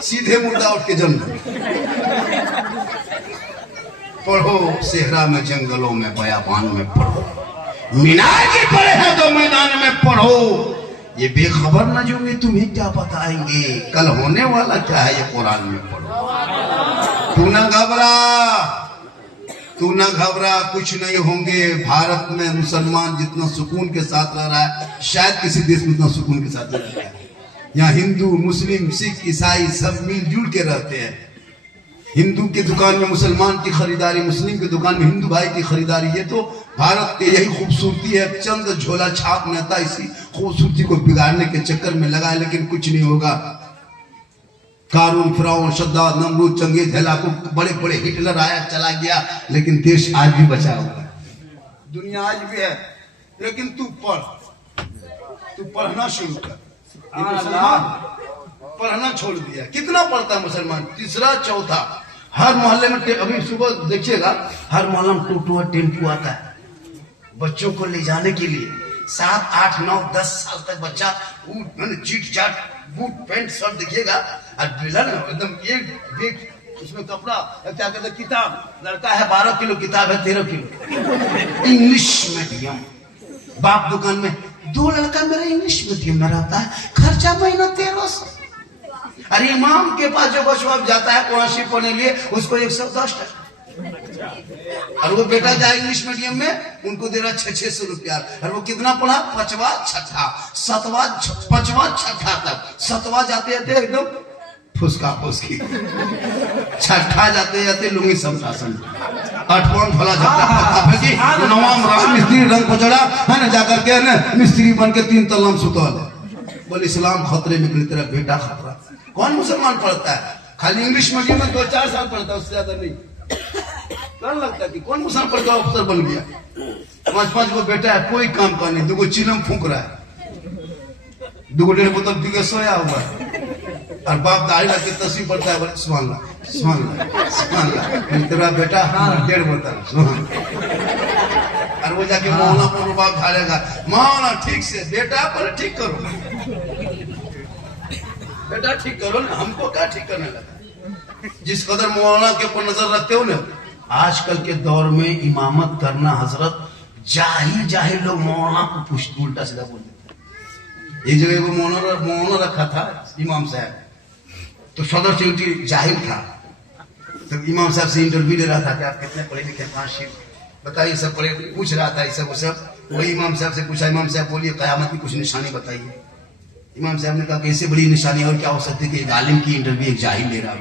सीधे मुर्दा उठ के जन्म। पढ़ो सेहरा में, जंगलों में, बयाबान में पढ़ो, मीनार के पढ़े हैं तो मैदान में पढ़ो। ये बेखबर न जो मैं तुम्हें क्या बताएंगे, कल होने वाला क्या है ये कुरान में पढ़ो। तू न घबरा, कुछ नहीं होंगे। भारत में मुसलमान जितना सुकून के साथ रह रहा है शायद किसी देश में उतना सुकून के साथ रह रहा है। यहाँ हिंदू, मुस्लिम, सिख, ईसाई सब मिलजुल के रहते हैं। हिंदू की दुकान में मुसलमान की खरीदारी, मुस्लिम की दुकान में हिंदू भाई की खरीदारी, ये तो भारत की यही खूबसूरती है। चंद झोला छाप नेता इसी खूबसूरती को बिगाड़ने के चक्कर में लगा है, लेकिन कुछ नहीं होगा। कारून, फिरौन, शद्दाद, नमरूद, चंगेज, हेलाकू, बड़े बड़े हिटलर आया चला गया, लेकिन देश आज भी बचा हुआ है, दुनिया आज भी है। लेकिन तू पढ़ना शुरू कर। मुसलमान पढ़ना छोड़ दिया, कितना पढ़ता है मुसलमान, तीसरा चौथा, हर मोहल्ले में अभी सुबह देखिएगा हर मोहल्ले में टोटो टेम्पो आता है बच्चों को ले जाने के लिए। 7, 8, 9, 10 साल तक बच्चा चीट चाट बूट पैंट सब देखिएगा, और एकदम एक बैग उसमें कपड़ा, क्या कहते किताब, लड़का है 12 किलो किताब है 13 किलो। इंग्लिश मीडियम, बाप दुकान में 2 लड़का मेरा इंग्लिश मीडियम में रहता है, खर्चा महीना 1300। अरे इमाम के पास जो बचवा जाता है कुरान शरीफ पढ़ने लिए उसको 110 टका, और वो बेटा जाए इंग्लिश मीडियम में उनको दे रहा 600 रुपया। और वो कितना पढ़ा, 5वां 6ठा 7वां 5वां 6ठा तक, 7वां जाते जाते एकदम फुसका फुसकी, 6ठा जाते जाते लुंगी समसासन, 8वां भला जाता 9वां मिस्त्री रंग पचड़ा है ना, जाकर के ना मिस्त्री बन के 3 तल्ला सुतल। बोले इस्लाम खतरे में, तेरा बेटा खतरा। कौन मुसलमान पढ़ता है, खाली इंग्लिश मीडियम में 2-4 साल पढ़ता है, उससे ज्यादा नहीं। कौन लगता है कि कौन मुसलमान पढ़ के अफसर बन गया, 5-5 को बेटा है, कोई काम का नहीं, 2 चिलम फूंक रहा है। दो डेढ़ बोतल पी के सोया हुआ है और बाप दाढ़ी रख के तस्वीर पड़ता है, सुभान अल्लाह सुभान अल्लाह सुभान अल्लाह, तेरा बेटा 1.5 बोतल सुभान, और वो जाके मौलाना पर बाप ढालेगा, मौलाना ठीक से बेटा पर ठीक करो, बेटा ठीक करो ना, हमको क्या ठीक करने लगा। जिस कदर मौलाना के ऊपर नजर रखते हो ना, आजकल के दौर में इमामत करना हजरत जाहिल जाहिल लोग मौलाना को पूछते, उल्टा सीधा बोल देते। एक जगह वो मौलाना रखा था इमाम साहब, तो सदर सेक्रेटरी जाहिल था, तो इमाम साहब से इंटरव्यू ले रहा था कि आप कितने पढ़े लिखे, 5 शीट बताइए, सब पढ़े, पूछ रहा था ये सब वो सब। वही इमाम साहब से पूछा, इमाम साहब बोलिए कयामत की कुछ निशानी बताइए। इमाम साहब ने कहा कि ऐसे बड़ी निशानी और क्या हो सकती है कि एक आलिम की इंटरव्यू एक जाहिल ले रहा है,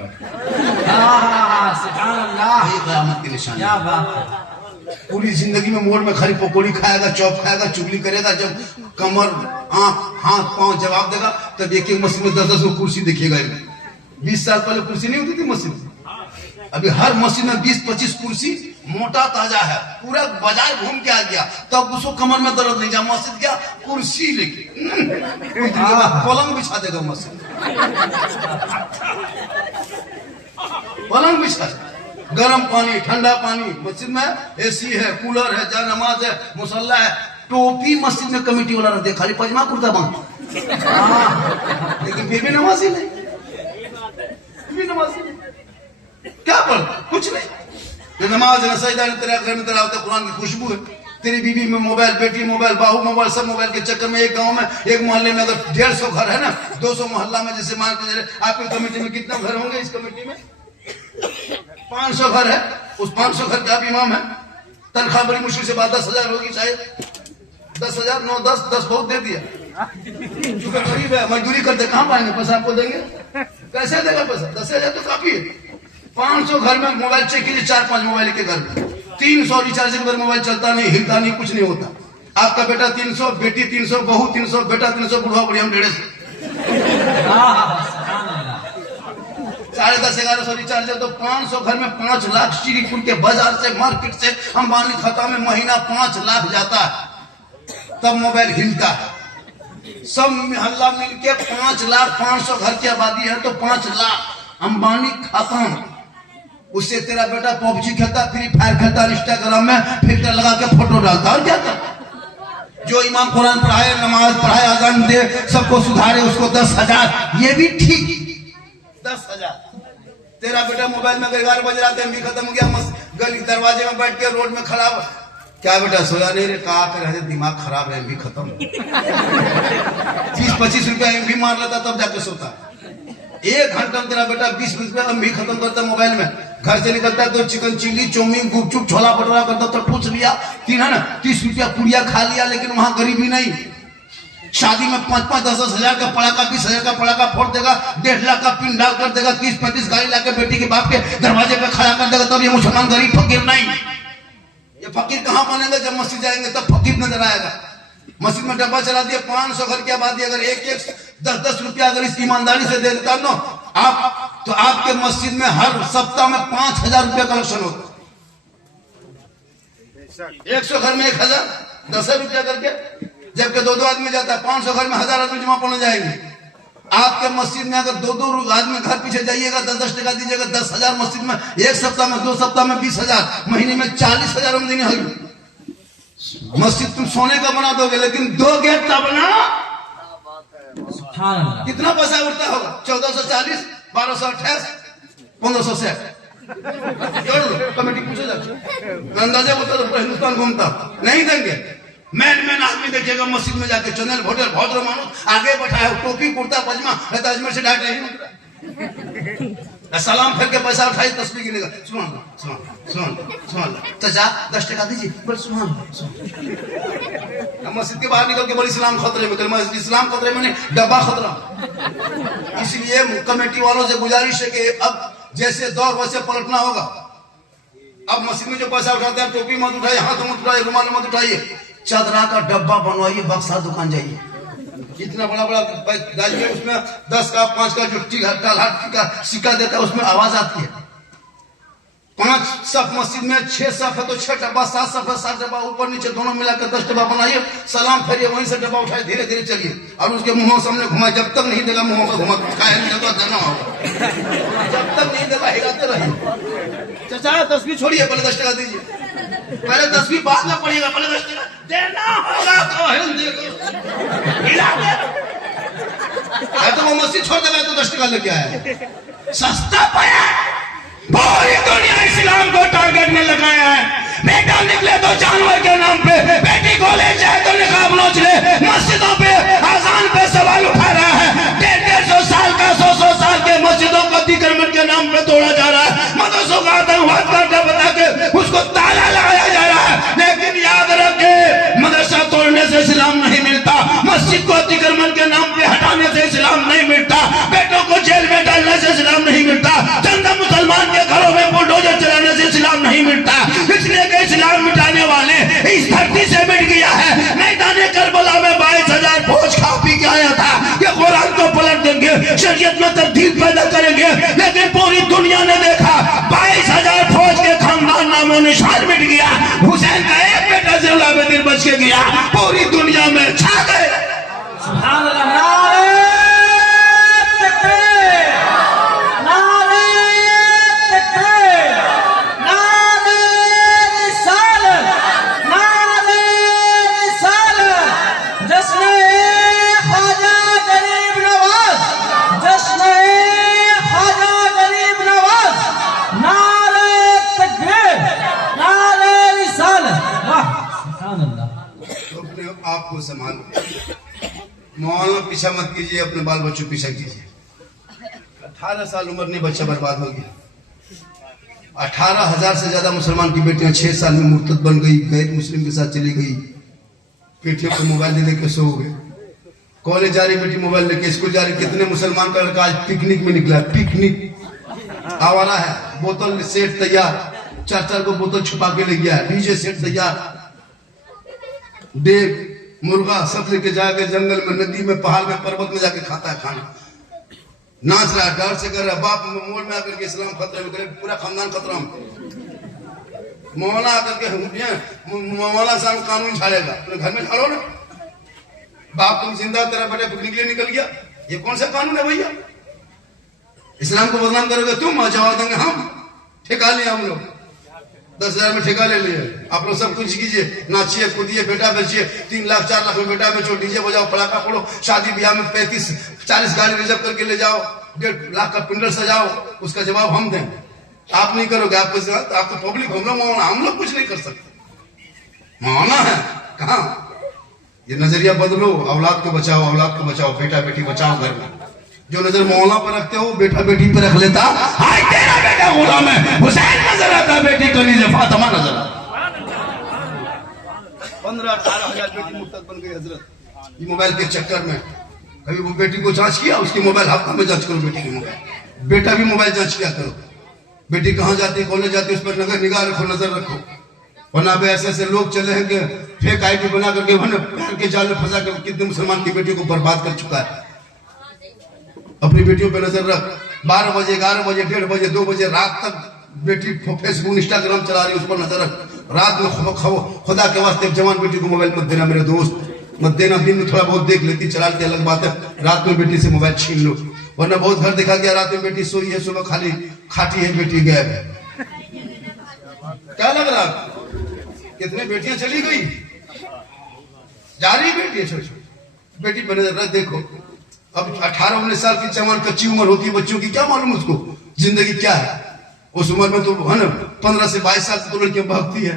कयामत की निशानी। पूरी जिंदगी में मोड़ में खरी पकौड़ी खाएगा, चौप खाएगा, चुगली करेगा, जब कमर आंख हाथ पांव जवाब देगा तब एक एक मस्जिद में 10-10 कुर्सी देखिएगा। 20 साल पहले कुर्सी नहीं होती थी मस्जिद में, अभी हर मस्जिद में 20-25 कुर्सी मोटा ताजा है, पूरा बाजार घूम के आ गया, तब उसको कमर में दर्द नहीं, जा मस्जिद गया कुर्सी लेके पलंग बिछा देगा मस्जिद, पलंग बिछा, गर्म पानी ठंडा पानी मस्जिद में, एसी है, कूलर है, जा नमाज है, मुसल्ला है, टोपी मस्जिद में कमेटी वाला रहते, खाली पजामा कुर्ता बांध, लेकिन फिर भी नमाजी नहीं, नमाजी नहीं, क्या पढ़ कुछ नहीं, नमाज न सजदा, तेरा घर में तेरा होता कुरान की खुशबू है, तेरी बीवी में मोबाइल, बेटी मोबाइल, बाहू मोबाइल, सब मोबाइल के चक्कर में। एक गांव में एक मोहल्ले में अगर 150 घर है ना, 200 मोहल्ला में, जैसे मान के आपकी कमेटी में कितना घर होंगे, इस कमेटी में 500 घर है, उस 500 घर का आप इमाम है, तनख्वाह बड़ी मुश्किल से बात 10,000 होगी शायद, 10,000 9 10 बहुत दे दिया, क्योंकि गरीब है, मजदूरी करते कहाँ पाएंगे पैसा, आपको देंगे कैसे देगा पैसा, 10,000 तो काफी है। 500 घर में मोबाइल चेक कीजिए, 4-5 मोबाइल के घर में 300 रिचार्ज के बाद मोबाइल चलता नहीं, हिलता नहीं, कुछ नहीं होता। आपका बेटा 300, बेटी 300, बहू 300, बेटा 300, बुढ़वा बुढ़िया 150, 10,500-1100 रिचार्ज है, तो 500 घर में 5 लाख श्रीपुर के बाजार से, मार्केट से, अंबानी खाता में महीना 5 लाख जाता है, तब मोबाइल हिलता है। सब मोहल्ला मिलके 5 लाख, 500 घर की आबादी है तो 5 लाख अंबानी खाता में, उससे तेरा बेटा पबजी खेलता, फ्री फायर खेलता, इंस्टाग्राम में फिल्टर लगा के फोटो डालता, और क्या करता। जो इमाम कुरान पढ़ाए, नमाज पढ़ाए, अजान दे, सबको सुधारे, उसको 10,000, ये भी ठीक 10,000। तेरा बेटा मोबाइल में 11 बज रहा था, एमबी खत्म हो गया, गली दरवाजे में बैठ के रोड में खड़ा, क्या बेटा सोया नहीं रे, कहा कर दिमाग खराब है, एमबी खत्म, 20-25 रुपया एमबी मार लेता तब जाके सोता। 1 घंटा में तेरा बेटा 20 रुपया एमबी खत्म करता मोबाइल में, घर से निकलता है तो चिकन चिल्ली, चाउमीन, गुपचुप, छोला भटूरा करता तो पूछ लिया, 30 रुपया पुड़िया खा लिया, लेकिन वहां गरीबी नहीं। शादी में 5-5, 10-10 हजार का पड़ाका, 20 हजार का पड़ाका फोड़ देगा, 1.5 लाख का पिन डाल कर देगा, 30-35 गाड़ी लाके बेटी के बाप के दरवाजे पे खड़ा कर देगा, तब ये मुसलमान गरीब फकीर नहीं। ये फकीर कहां बनेगा, जब मस्जिद जाएंगे तब फकीर नजर आएगा। मस्जिद में डब्बा चला दिया, 500 घर की आबादी, अगर एक 10-10 रुपया अगर इस ईमानदारी से दे देता ना आप, तो आपके मस्जिद में हर सप्ताह में 5,000 रुपया कलेक्शन होता। 100 घर में 1,000, 10 रुपया करके, जबकि 2-2 आदमी जाता है, 500 घर में 1,000 आदमी जमा पड़ने जाएंगे। आपके मस्जिद में अगर 2-2 आदमी घर पीछे जाइएगा, 10-10 टका दीजिएगा, 10,000 मस्जिद में, 1 सप्ताह में, 2 सप्ताह में 20,000, महीने में 40,000 आमदनी होगी। मस्जिद तुम सोने का बना दोगे, लेकिन दोगे तब ना, कितना पैसा उठता होगा, 1440, 1228, 1560, जोड़ लो, कमेटी पूछो जाके, अंदाजा होता तो हिंदुस्तान घूमता, नहीं देंगे। मैन आदमी देखिएगा मस्जिद में जाके, चैनल होटल भद्र मानुष आगे बैठा है, टोपी कुर्ता पजामा, अजमेर से डायरेक्ट नहीं उतरा, सलाम फिर के पैसा उठाई, तस्वीर गिनेगा, सुन चाचा 10 टका दीजिए, बस सुन। मस्जिद के बाहर निकल के बड़ी इस्लाम खतरे में, इस्लाम खतरे में नहीं, डब्बा खतरा। इसलिए कमेटी वालों से गुजारिश है कि अब जैसे दौर वैसे पलटना होगा। अब मस्जिद में जो पैसा उठाते हैं, टोपी मत उठाइए, हाथ मत उठाइए, रुमाल मत उठाइए, चादरा का डब्बा बनवाइए, बक्सा दुकान जाइए, जितना बड़ा डालिए, उसमें 10 का 5 का जो का सिक्का देता है, उसमें आवाज आती है, 5 सब मस्जिद में 6 सफ है तो 6 डब्बा, 7 सफ है 7 डब्बा, ऊपर नीचे दोनों मिलाकर 10 डब्बा बनाइए, सलाम फेरिए, वहीं से डब्बा उठाए, धीरे धीरे चलिए और उसके मुंहों सामने घुमाए, जब तक नहीं देगा मुंहों में घुमा खाया नहीं जाता देना होगा, जब तक नहीं देगा हिलाते रहिए। चाचा तस्वीर छोड़िए, पहले 10 टका दीजिए, पहले 10वीं बाद में पड़ेगा, पहले 10 टका देना होगा तो तो वो मस्जिद छोड़ देगा तो 10 टका लेके आया, सस्ता पाया। पूरी दुनिया इस्लाम को टारगेट में लगाया है। बेटा निकले तो जानवर के नाम पे, बेटी को ले जाए तो निकाब नोच ले, मस्जिदों पे आजान पे सवाल उठा रहा है। 150 साल का 100 साल के मस्जिदों को अतिक्रमण के नाम पे तोड़ा जा रहा है, मदरसों का आतंकवाद करके बता के उसको ताला लगाया जा रहा है। लेकिन याद रखे, मदरसा तोड़ने से इस्लाम नहीं मिलता, मस्जिद को अतिक्रमण के नाम पे हटाने से इस्लाम नहीं मिलता, बेटों को जेल में डालने से इस्लाम नहीं मिलता, चंदा मुसलमान के घरों में बुलडोजर चलाने से इस्लाम नहीं मिलता। इसलिए कि इस्लाम मिटाने वाले इस धरती से मिट गया है। मैदाने करबला में 22,000 फौज खा पी के आया था कि कुरान को पलट देंगे, शरीयत में तब्दील पैदा करेंगे, लेकिन पूरी दुनिया ने देखा 22,000 फौज के खानदान नामो निशान मिट गया। हुसैन का एक बेटा ज़ैनुल आबिदीन बच के गया, पूरी दुनिया में छा गए। सुभान अल्लाह। नारे तकबीर, नारे तकबीर, नारे रिसालत, नारे रिसालत। जश्न-ए ख्वाजा गरीब नवाज, जश्न-ए ख्वाजा गरीब नवाज। नारे तकबीर, नारे रिसालत। वाह सुभान अल्लाह। तो अपने आप को संभालो, मौलाना पीछा मत कीजिए, अपने बाल बच्चों पीछा कीजिए। 18 साल उम्र में बच्चा बर्बाद हो गया। 18,000 से ज्यादा मुसलमान की बेटियां 6 साल में मुर्तद बन गई, गैर मुस्लिम के साथ चली गई, बेटियों को मोबाइल दे के सो गए। कॉलेज जा रही बेटी मोबाइल लेके, स्कूल जा रही। कितने मुसलमान का लड़का आज पिकनिक में निकला, पिकनिक आवारा है, बोतल सेट तैयार, 4 को बोतल छुपा के ले गया, डीजे सेट तैयार, देव मुर्गा सब लेके जाके जंगल में, नदी में, पहाड़ में, पर्वत में जाके खाता है खाना, नाच रहा है, डर से कर रहा है। बाप मोल में आकर के इस्लाम खतरे में करे, पूरा खानदान खतरा में। मौलाना आकर के मौलाना साहब कानून झाड़ेगा, अपने घर में झाड़ो ना। बाप तुम जिंदा, तेरा बेटा पिकनिक के लिए निकल गया, ये कौन सा कानून है भैया? इस्लाम को बदनाम करोगे तुम, जवाब देंगे हम, ठेका लिया हम लोग, 10,000 में ठेका ले लिए। आप लोग सब कुछ कीजिए, नाचिए कूदिए, बेटा बेचिए, 3 लाख 4 लाख में बेटा बेचो, डीजे बजाओ, पटाखा फोड़ो, शादी ब्याह में 35-40 गाड़ी रिजर्व करके ले जाओ, 1.5 लाख का पिंडल सजाओ, उसका जवाब हम दें। आप नहीं करोगे, आप तो पब्लिक, हम लोग मौलाना, हम लोग कुछ नहीं कर सकते। मौलाना है कहाँ? ये नजरिया बदलो, औलाद को बचाओ, औलाद को बचाओ, बेटा बेटी बचाओ घर में। जो नजर मौला पर रखते हो, बेटा बेटी पर रख लेता। हाय तेरा बेटा गुलाम है, हुसैन नजर आता, बेटी कनीज़े फातिमा नजर आता। 15-18 हजार बेटी मुर्तद बन गई हजरत, ये मोबाइल के चक्कर में। कभी वो बेटी को जांच किया, उसकी मोबाइल हफ्ता में जांच करो, बेटी की मोबाइल, बेटा भी मोबाइल जांच किया करो। बेटी कहाँ जाती है, कॉलेज जाती है, उस पर नजर निगाह रखो, नजर रखो। वरना ऐसे ऐसे लोग चले हैं कि फेक आईडी बना करके प्यार के जाल में फंसा कर कितने मुसलमान की बेटी को बर्बाद कर चुका है। अपनी बेटियों पर नजर रख। 12 बजे, 11 बजे, 1:30 बजे, 2 बजे रात तक बेटी फेसबुक इंस्टाग्राम चला रही है, उस पर नजर रख। रात में खुदा के वास्ते जवान बेटी को मोबाइल मत देना मेरे दोस्त, मत देना। दिन में थोड़ा बहुत देख लेती, चला लेती, अलग बात है। रात में बेटी से मोबाइल छीन लो, वरना बहुत घर देखा गया रात में बेटी सोई है, सुबह खाली खाटी है, बेटी गायब है। क्या लग रहा? कितने बेटियां चली गई, जा रही बेटी छोटी बेटी पर नजर रख। देखो अब 18-19 साल की जवान कच्ची उम्र होती है बच्चों की, क्या मालूम उसको जिंदगी क्या है। उस उम्र में तो है ना 15 से 22 साल तो लड़कियां भागती है।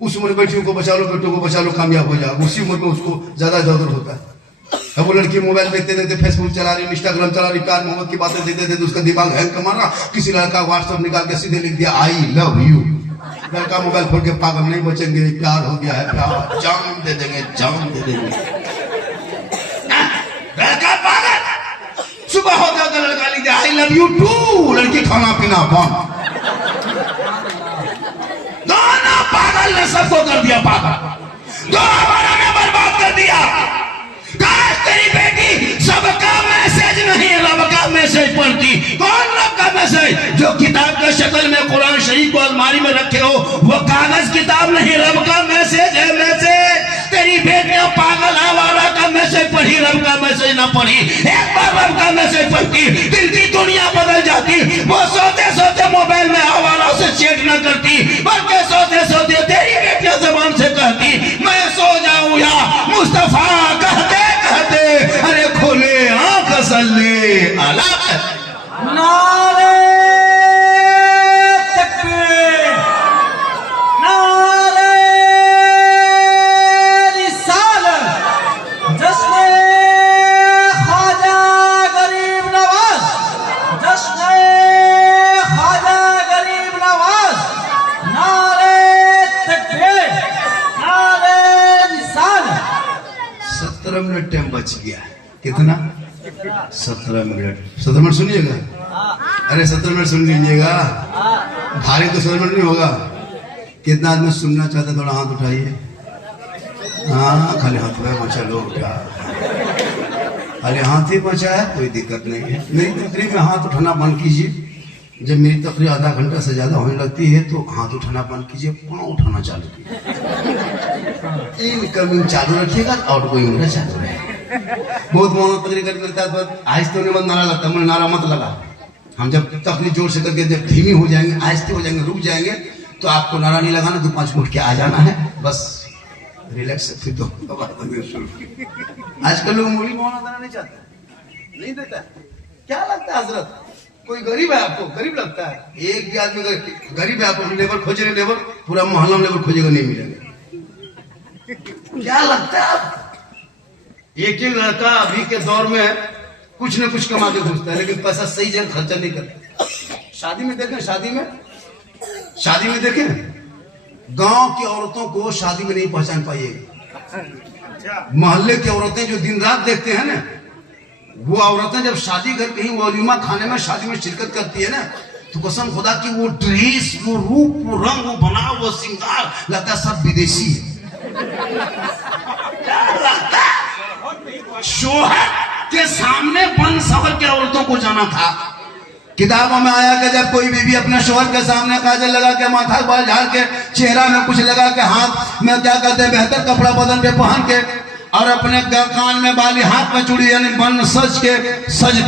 उस उम्र बेटियों को बचा लो, बेटों को बचा लो, कामयाब हो जाओ। उसी उम्र में उसको ज्यादा जरूरत होता है। अब वो लड़की मोबाइल देखते देखते फेसबुक चला रही, इंस्टाग्राम चला रही, प्यार मोहब्बत की बातें देखते देखते उसका दिमाग हैंग कर मारा। किसी लड़का व्हाट्सएप निकाल के सीधे लिख दिया आई लव यू। लड़का मोबाइल खोल के पागल, नहीं बचेंगे, प्यार हो गया है, प्यार, जान दे देंगे, जान दे देंगे। लड़का पागल, सुबह हो गया लड़का लिख दिया आई लव यू टू, लड़की खाना पीना बंद। दोनों पागल ने सबको कर दिया पागल, दोनों ने बर्बाद कर दिया। काश तेरी बेटी सबका मैसेज नहीं रब का मैसेज पढ़ती। कौन रब का मैसेज? जो किताब के शक्ल में कुरान शरीफ को अलमारी अलमारी में रखे हो वो कागज किताब नहीं, रब का मैसेज है, मैसेज। तेरी बेटियां पागल आवारा का मैसेज पढ़ी, रब का मैसेज ना पढ़ी। एक बार रब का मैसेज पढ़ती, दिल की दुनिया बदल जाती। वो सोते सोते मोबाइल में आवारा से चेट न करती, बल्कि सोते सोते तेरी बेटियां ज़बान से कहती मैं सो जाऊं या मुस्तफा, कहते कहते अरे खोले आंख सल्ले अला। नारे तकबीर, नारे रिसालत, जश्न ख्वाजा गरीब नवाज, जश्न ख्वाजा गरीब नवाज। नारे तकबीर, नारे रिसालत। 17 मिनट टाइम बच गया। कितना? 17 मिनट। 17 मिनट सुनिएगा। अरे 17 मिनट सुन लीजिएगा, भारी तो 17 मिनट नहीं होगा। कितना आदमी सुनना चाहता, थोड़ा हाथ उठाइए। हाँ, खाली हाथ में चलो उठा, खाली हाथ ही बचा है, कोई दिक्कत नहीं है। मेरी तकरीर में हाथ उठाना बंद कीजिए। जब मेरी तकरीर आधा घंटा से ज्यादा होने लगती है तो हाथ उठाना बंद कीजिए, पाँव उठाना चालू कीजिए। इनकमिंग चालू रखिएगा, आउटगोइंग मेरा चालू रहेगा। बहुत मौन तकरीर करके लगता है, आहिस्ते होने में नारा लगता है, मुझे नारा मत लगा। हम जब तकरीर जोर से करके जब धीमी हो जाएंगे, आहिस्ते हो जाएंगे, रुक जाएंगे, तो आपको नारा नहीं लगाना, 2-5 उठ के आ जाना है, बस रिलैक्स। फिर तो आजकल लोग मूली मौन देना नहीं चाहते, नहीं देता। क्या लगता है हजरत, कोई गरीब है आपको? गरीब लगता है? एक भी आदमी गरीब है, आपको लेबर खोजे, लेबर पूरा मोहल्ला में लेबर खोजेगा, नहीं मिलेगा। क्या लगता है? एक ही लड़का अभी के दौर में कुछ न कुछ कमा के घुसता है, लेकिन पैसा सही जगह खर्चा नहीं करता। शादी में देखें, शादी में देखें, गांव की औरतों को शादी में नहीं पहचान पाइएगा। मोहल्ले की औरतें जो दिन रात देखते हैं ना, वो औरतें जब शादी घर कहीं वलीमा खाने में शादी में शिरकत करती है ना, तो कसम खुदा की वो ड्रेस, वो रूप, वो रंग, वो बनाव, वो श्रृंगार लगता है सब विदेशी है। क्या लगता है? शोहर के सामने बन सवर के औरतों को जाना था। किताबों में आया कि जब कोई बीवी अपने शोहर के सामने काजल लगा के, माथा बाल झाड़ के, चेहरा में कुछ लगा के, हाथ में क्या कहते हैं बेहतर कपड़ा बदन पे पहन के, और अपने कान में बाली, हाथ में चूड़ी, यानी बन सज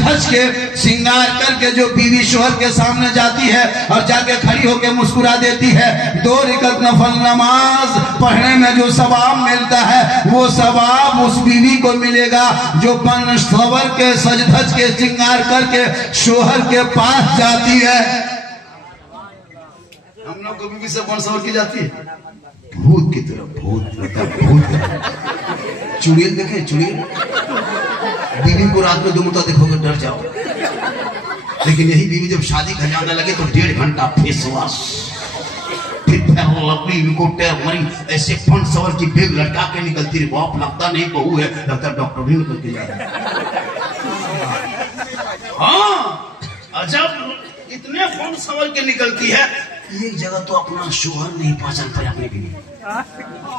धज के श्रृंगार करके जो बीवी शोहर के सामने जाती है और जाके खड़ी होके मुस्कुरा देती है, 2 रकात नफल नमाज पढ़ने में जो सवाब मिलता है, वो सवाब उस बीवी को मिलेगा जो बन सवर के, सज धज के, श्रृंगार करके शोहर के पास जाती है। हम लोग को बीवी से बन सवर की जाती है, भूत की तरफ, भूत। चुड़ैल देखे, चुड़ैल बीवी को रात में 2 मुद्दा देखोगे डर जाओ, लेकिन यही बीवी जब शादी घर जाने लगे तो 1.5 घंटा फेस वॉश, फिर लवली को मरी ऐसे फन सवर की बेग लटका के निकलती रही। बाप लगता नहीं बहू है, लगता डॉक्टर भी निकल के जा रहा है। हाँ, जब इतने फन सवर के निकलती है, एक जगह तो अपना शोहर नहीं पहचान पाया अपनी बीवी।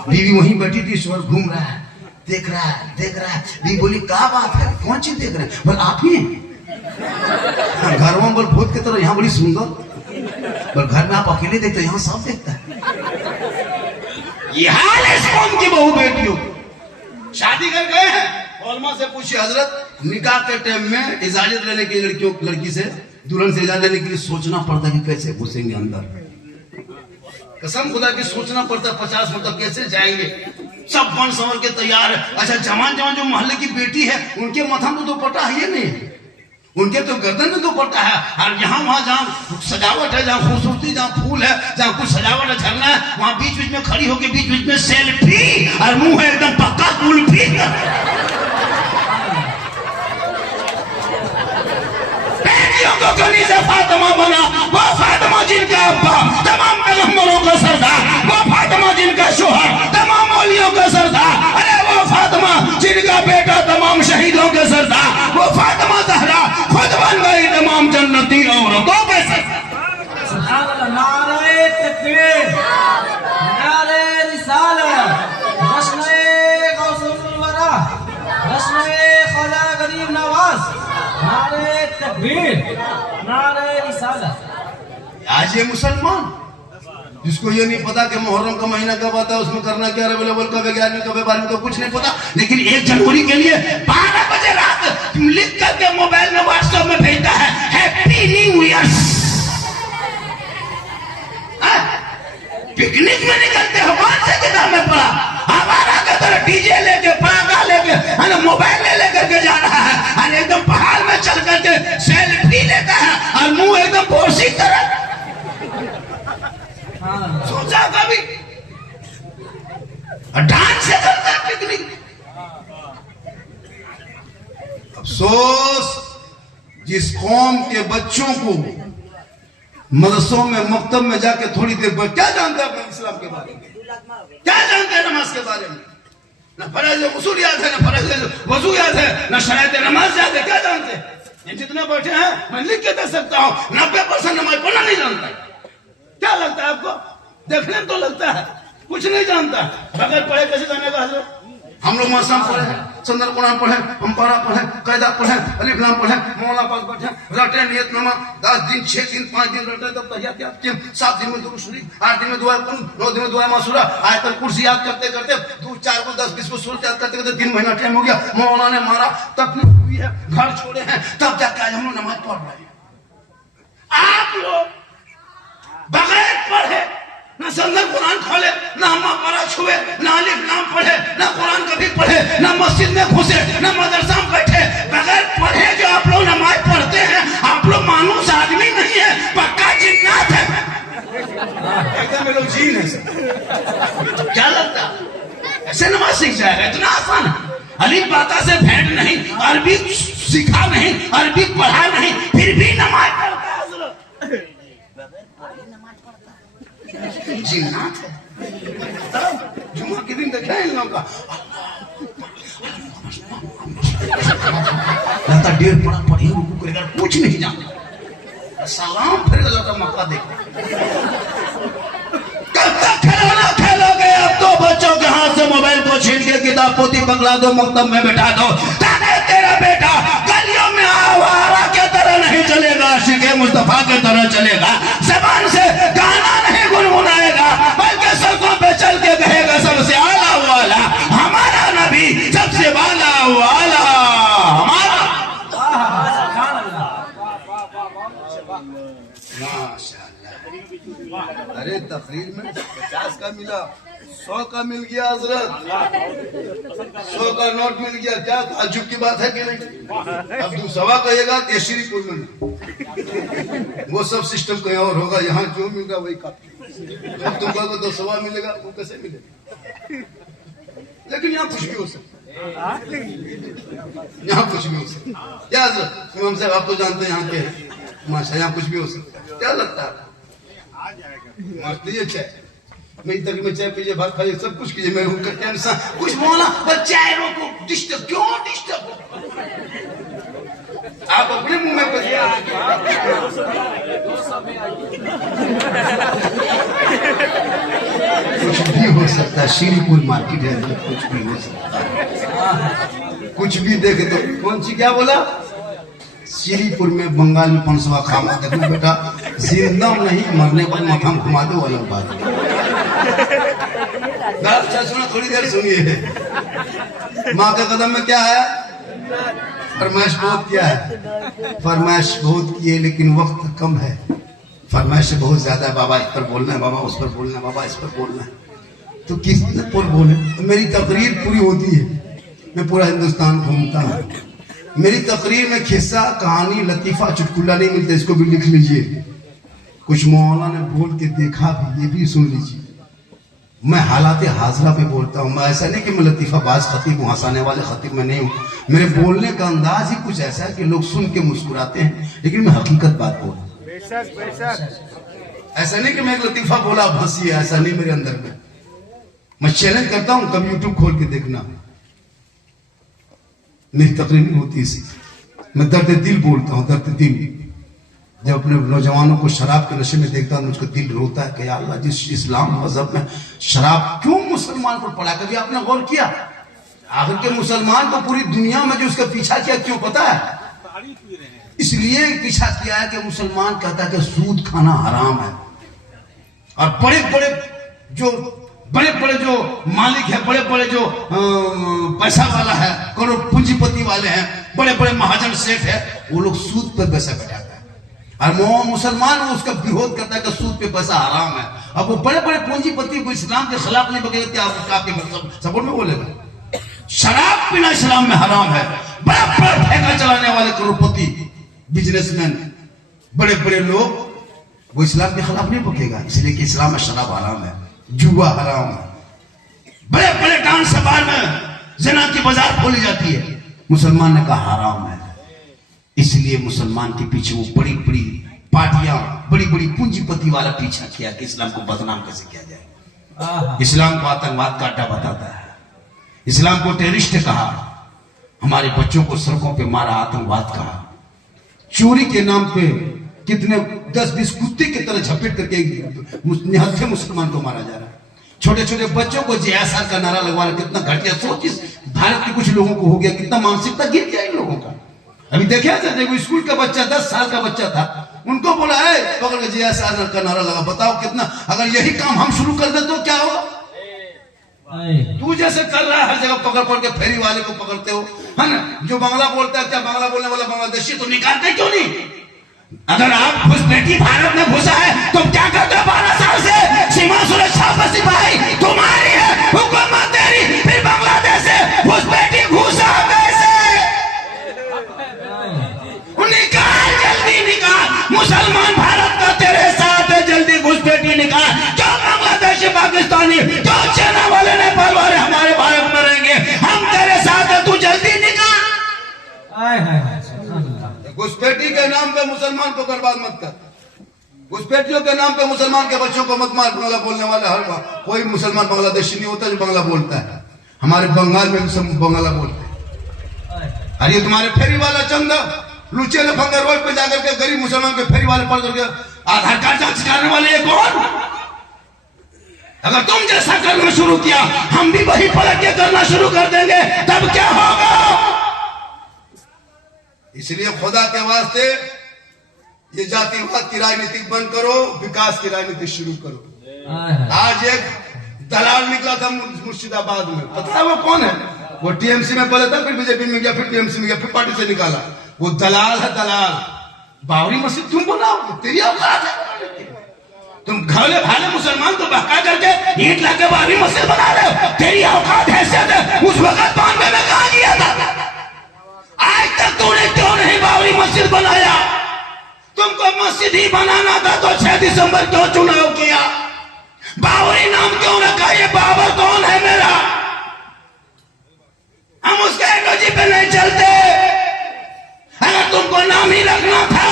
बीवी वहीं बैठी थी, शोहर घूम रहा है, देख रहा है। बीवी बोली क्या बात है, कौन चीज देख रहे हैं? बोल आप ही घर में, बोल भूत की तरह, यहाँ बड़ी सुंदर, बोल घर में आप अकेले देखते, यहाँ सब देखता है। ये हाल है इस कौम की बहू बेटियों। शादी कर गए हैं, ओलमा से पूछिए हजरत, निकाह के टाइम में इजाजत लेने के लिए लड़की से, दुल्हन से इजाजत लेने के लिए सोचना पड़ता है कि कैसे घुसेंगे अंदर। कसम खुदा की सोचना पड़ता है 50 मिनट तक कैसे जाएंगे। सब बन संवर के तैयार है। अच्छा, जवान जो मोहल्ले की बेटी है, उनके माथा में दुपट्टा है नहीं, उनके तो गर्दन में दुपट्टा है। और यहाँ वहां जहाँ सजावट है, जहाँ खूबसूरती, जहाँ फूल है, जहाँ कुछ सजावट है, झरना है, वहां बीच बीच में खड़ी होकर बीच बीच में सेल्फी, और मुंह है एकदम पक्का कुल्फी। को गनी से फातिमा बना, वो फातिमा जिनका अब्बा तमाम पैगंबरों का सरदार, वो फातिमा जिनका शोहर तमाम औलियों का सरदार, अरे वो फातिमा जिनका बेटा तमाम शहीदों के सरदार, वो फातिमा ज़हरा खुद बन गई तमाम जन्नती औरतों के सरदार। सुभान अल्लाह। नारे तकबीर, नारे रिसालत, जश्न गौसुल वरा, जश्न ख्वाजा गरीब नवाज। नारे तकबीर, नारे रिसालत। आज ये मुसलमान जिसको ये नहीं पता कि मुहर्रम का महीना कब आता है, उसमें करना क्या, रबीउल अव्वल कब है, 11वीं कब है, 12वीं कब, कुछ नहीं पता। लेकिन 1 जनवरी के लिए 12 बजे रात लिख करके मोबाइल में व्हाट्सएप में भेजता है हैप्पी न्यू ईयर। पिकनिक में निकलते हो, कौन से किताब में पढ़ा? हमारा के तरह डीजे लेके, पटाखा लेके, है ना, मोबाइल लेकर के जा रहा है, और एकदम पहाड़ में चल करके सेल्फी लेता है और मुंह एकदम बोसी तरह। सोचा कभी? डांस से करता है पिकनिक। अफसोस जिस कौम के बच्चों को मदरसों में, मकतब में जाके थोड़ी देर बाद क्या जानते हैं अपने इस्लाम के बारे में, क्या जानते हैं नमाज के बारे में? ना फर्ज उसूल याद है, ना फर्ज वजू याद है, ना शरायत नमाज याद है, क्या जानते हैं? ये जितने बैठे हैं मैं लिख के दे सकता हूँ, 90% नमाज पढ़ना नहीं जानता। क्या लगता है आपको? देखने तो लगता है कुछ नहीं जानता। बगैर पढ़े कैसे जानेगा हजरत? हम लोग मौसम पढ़े हैं, संदर कुरान पढ़े, अम्पारा पढ़े, कायदा पढ़े, अलिफ लाम पढ़े, मौला पास बैठे, रटे नियत नमा, 10 दिन 6 दिन 5 दिन रटे, तब तहियात याद किए, 7 दिन में दुरूद शरीफ, 8 दिन में दुआ कुनूत, 9 दिन में दुआ मासूरा, आयतल कुर्सी याद करते करते 2 4 को 10 20 को सूरत याद करते करते 3 महीना टाइम हो गया। मौला ने मारा, तकलीफ हुई है, घर छोड़े हैं, तब जाके आज हम लोग नमाज पढ़ रहे हैं। आप लोग बगैर पढ़े ना संदर कुरान खोले, ना अम्मा छुए, ना अलिफ लाम पढ़े, ना कुरान कभी पढ़े, ना मस्जिद में घुसे, ना मदरसा में बैठे, बगैर पढ़े जो आप लोग नमाज पढ़ते हैं, आप लोग मानूस आदमी नहीं है, पक्का जिन्नात है। एकदम लोग जीन है सर। क्या लगता ऐसे नमाज सीख जाएगा? इतना आसान है। अलिफ बाता से भेंट नहीं, अरबी सीखा नहीं, अरबी पढ़ा नहीं, फिर भी नमाज पढ़ता है। जिन्नात है। जुम्मा के दिन देखा है इन लोगों का लगता डेढ़ पड़ा पढ़ी रुकू करेगा, कुछ नहीं जानता, सलाम फिर गलत मौका देखा। कब तक खिलौना खेलोगे? अब तो बच्चों के हाथ से मोबाइल को छीन के किताब पोती पकड़ा दो, मकतब में बैठा दो, ताकि तेरा बेटा गलियों में आवारा के तरह नहीं चलेगा, आशिक़े मुस्तफा के तरह चलेगा, ज़बान से गाना नहीं गुनगुनाएगा, बल्कि सड़कों पे चल के कहेगा सबसे आला वाला हमारा नबी, सबसे वाला वाला हमारा। माशाअल्लाह। अरे तकरीर में 50 का मिला, 100 का मिल गया हजरत, 100 का नोट मिल गया। क्या ताज्जुब की बात है कि नहीं? अब तुम सवा कहिएगा श्रीपुर में वो सब सिस्टम कहीं और होगा, यहाँ क्यों मिल रहा वही काफी। अब तुम कहोगे तो सवा मिलेगा, वो कैसे मिलेगा? लेकिन यहाँ कुछ भी हो सकता, यहाँ कुछ भी हो सकता। क्या हजरत इमाम साहब आप तो जानते हैं यहाँ के माशा, यहाँ कुछ भी हो सकता है। क्या लगता है? मस्ती चाय मेरी तक में चाय पीजिए, भात खाइए, सब कुछ कीजिए, मैं उनका टेंशन कुछ बोला बस चाय रोको, डिस्टर्ब क्यों डिस्टर्ब? आप अपने मुंह में कुछ भी हो सकता है। श्रीपुर मार्केट है, कुछ भी हो सकता है, कुछ भी देखे तो। कौन सी क्या बोला? श्रीपुर में बंगाल में पंसवा खामा। देखो बेटा, जिंदा नहीं मरने पर मकाम घुमा दो, अलग बात है। सुनो, थोड़ी देर सुनिए। माँ के कदम में क्या है? फरमाइश बहुत किया है, फरमाइश बहुत की है, लेकिन वक्त कम है। फरमाइश बहुत ज्यादा है, बाबा इस पर बोलना है, बाबा उस पर बोलना है, बाबा इस पर बोलना है, तो किस पर बोले? तो मेरी तकरीर पूरी होती है, मैं पूरा हिंदुस्तान घूमता हूँ। मेरी तकरीर में किस्सा, कहानी, लतीफा, चुटकुला नहीं मिलता, इसको भी लिख लीजिए। कुछ मौलाना ने बोल के देखा भी, ये भी सुन लीजिए। मैं हालात हाजरा पे बोलता हूँ, मैं ऐसा नहीं कि मैं लतीफाबाज खतीब हूँ, हंसाने वाले खतीब में नहीं हूँ। मेरे बोलने का अंदाज ही कुछ ऐसा है कि लोग सुन के मुस्कुराते हैं, लेकिन मैं हकीकत बात बोल रहा हूँ। ऐसा नहीं कि मैं एक लतीफा बोला हंसी है, ऐसा नहीं मेरे अंदर में। मैं चैलेंज करता हूँ, कभी यूट्यूब खोल के देखना, मेरी तकरीर नहीं होती इसी। मैं दर्द दिल बोलता हूँ, दर्द दिल। जब अपने नौजवानों को शराब के नशे में देखता हूँ, मुझको दिल रोता है कि अल्लाह, जिस इस्लाम मजहब में शराब क्यों मुसलमान को पढ़ा? कभी आपने गौर किया? आखिर के मुसलमान को पूरी दुनिया में जो उसका पीछा किया, क्यों पता है? इसलिए पीछा किया है कि मुसलमान कहता है कि सूद खाना हराम है। और बड़े बड़े जो मालिक है, बड़े बड़े जो पैसा वाला है, करोड़ पूंजीपति वाले हैं, बड़े बड़े महाजन सेठ है, वो लोग सूद पे पैसा बैठाते हैं। और मुसलमान वो उसका विरोध करता है कि सूद पे पैसा हराम है। अब वो बड़े बड़े पूंजीपति को इस्लाम के खिलाफ नहीं बगैर क्या आपके सपोर्ट में बोलेगा? शराब पीना इस्लाम में हराम है। बड़ा बड़ा ठेका चलाने वाले करोड़पति बिजनेसमैन, बड़े बड़े लोग, वो इस्लाम के खिलाफ नहीं बकेगा, इसलिए कि इस्लाम में शराब हराम है, जुआ हराम है। बड़े बड़े डांस बार में जना की बाजार खोली जाती है, मुसलमान ने कहा हराम है। इसलिए मुसलमान के पीछे वो बड़ी बड़ी पार्टियां, बड़ी बड़ी पूंजीपति वाला पीछा किया कि इस्लाम को बदनाम कैसे किया जाए। इस्लाम को आतंकवाद का अड्डा बताता है, इस्लाम को टेररिस्ट कहा, हमारे बच्चों को सड़कों पे मारा, आतंकवाद कहा। चोरी के नाम पे कितने 10-20 कुत्ते की तरह झपेट करके निहत्थे मुसलमान को मारा जा रहा है। छोटे छोटे बच्चों को JSR का नारा लगवाना कितना घटिया सोच इस भारत के कुछ लोगों को हो गया, कितना मानसिकता गिर गया इन लोगों का। अभी देखा जाए, स्कूल का बच्चा 10 साल का बच्चा था, उनको बोला है पकड़ के JSR का नारा लगा। बताओ कितना, अगर यही काम हम शुरू कर दे तो क्या होगा? तू जैसे कर रहा है हर जगह पकड़ पकड़ के फेरी वाले को पकड़ते हो, है ना? जो बांग्ला बोलता है, क्या बांग्ला बोलने वाला बांग्लादेशी तो निकालते क्यों नहीं? अगर आप घुसपैठी भारत में घुसा है तो क्या करते हो 12 साल से? सीमा सुरक्षा पर सिपाही तुम्हारी है, हुकूमत तेरी, फिर बांग्लादेश से घुसपैठी घुसा कैसे? निकाल, जल्दी निकाल। मुसलमान भारत का तेरे साथ है, जल्दी घुसपैठी निकाल। जो बांग्लादेशी, पाकिस्तानी, जो चाइना वाले, नेपाल वाले हमारे भारत में रहेंगे, हम तेरे साथ है, तू जल्दी निकाल। घुसपैठी के नाम पे मुसलमान को बर्बाद मत कर, घुसपैठियों के नाम पे मुसलमान के बच्चों को मत मार। बांग्ला बोलने वाले हर कोई मुसलमान बांग्लादेशी नहीं होता जो बांग्ला बोलता है। हमारे बंगाल में भी सब बांग्ला बोलते हैं। अरे तुम्हारे फेरी वाला चंदा लुचे लफंगा रोड पे जाकर के गरीब मुसलमान के फेरी वाले पढ़ करके आधार कार्ड जांच करने वाले ये कौन? अगर तुम जैसा करना शुरू किया, हम भी वही पलट के करना शुरू कर देंगे, तब क्या होगा? इसलिए खुदा के वास्ते ये जातिवाद की राजनीति बंद करो, विकास की राजनीति शुरू करो। आज एक दलाल निकला था मुर्शिदाबाद में, पता है वो कौन है? वो TMC में पहले था, फिर बीजेपी में गया, फिर TMC में गया, फिर पार्टी से निकाला। वो दलाल है, दलाल। बाबरी मस्जिद तुम बनाओ, तेरी औकात है? तुम घाले भाले मुसलमान को बहका करके ईंट लाके बाबरी मस्जिद बना रहे हो, तेरी औकात हैसियत है? उस वक्त 92 में कहा गया था? आज तक तूने क्यों नहीं बाबरी मस्जिद बनाया? तुमको मस्जिद ही बनाना था तो 6 दिसंबर क्यों चुनाव किया? बाबरी नाम क्यों रखा? ये बाबर कौन है मेरा? हम उसके आइडियोलॉजी पे नहीं चलते। अगर तुमको नाम ही रखना था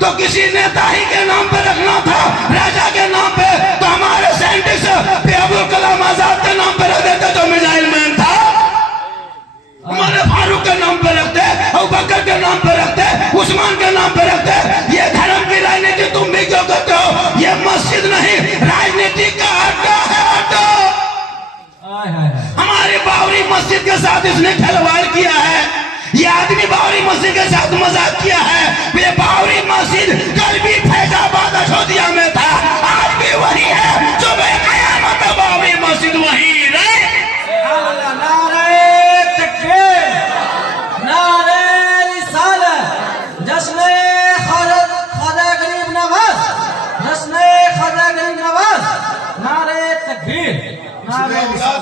तो किसी नेता ही के नाम पे रखना था, राजा के नाम पे। तो हमारे साइंटिस्ट अब्दुल कलाम आजाद के नाम पे रख देते तो मिसाइल मैन था। हमारे फारूक के नाम पे रखते, अबू बकर के नाम पे रखते, उस्मान के नाम पे रखते। ये धर्म की राजनीति तुम भी क्यों करते हो? ये मस्जिद नहीं, राजनीति का अड्डा है, अड्डा। हमारी बाबरी मस्जिद के साथ इसने खिलवाड़ किया है। ये आदमी बाबरी मस्जिद के साथ मजाक किया है। ये बाबरी मस्जिद कल भी फैजाबाद अशोदिया में था, आज भी वही है। जो क़यामत बाबरी मस्जिद वही रहे।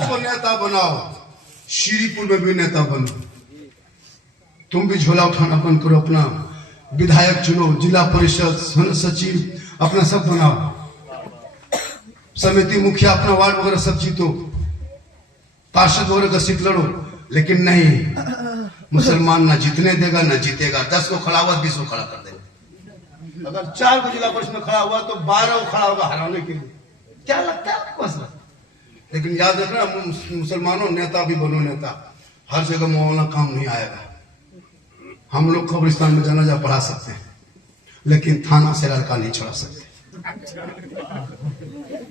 को नेता बनाओ, श्रीपुर में भी नेता बनो। तुम भी झोला उठाना बंद करो, अपना विधायक चुनो, जिला परिषद सचिव अपना सब बनाओ, समिति मुखिया अपना वार्ड वगैरह सब जीतो, पार्षद वगैरह का सीट लड़ो। लेकिन नहीं, मुसलमान ना जीतने देगा ना जीतेगा। 10 को खड़ा हुआ 20 को खड़ा कर देगा। अगर 4 को जिला परिषद में खड़ा हुआ तो 12 को खड़ा होगा हराने के लिए। क्या लगता है आपको? लेकिन याद रखना, मुसलमानों नेता भी बनो नेता। हर जगह मौलाना काम नहीं आएगा। हम लोग कब्रिस्तान में जनाजा पढ़ा सकते हैं, लेकिन थाना से लड़का नहीं छुड़ा सकते।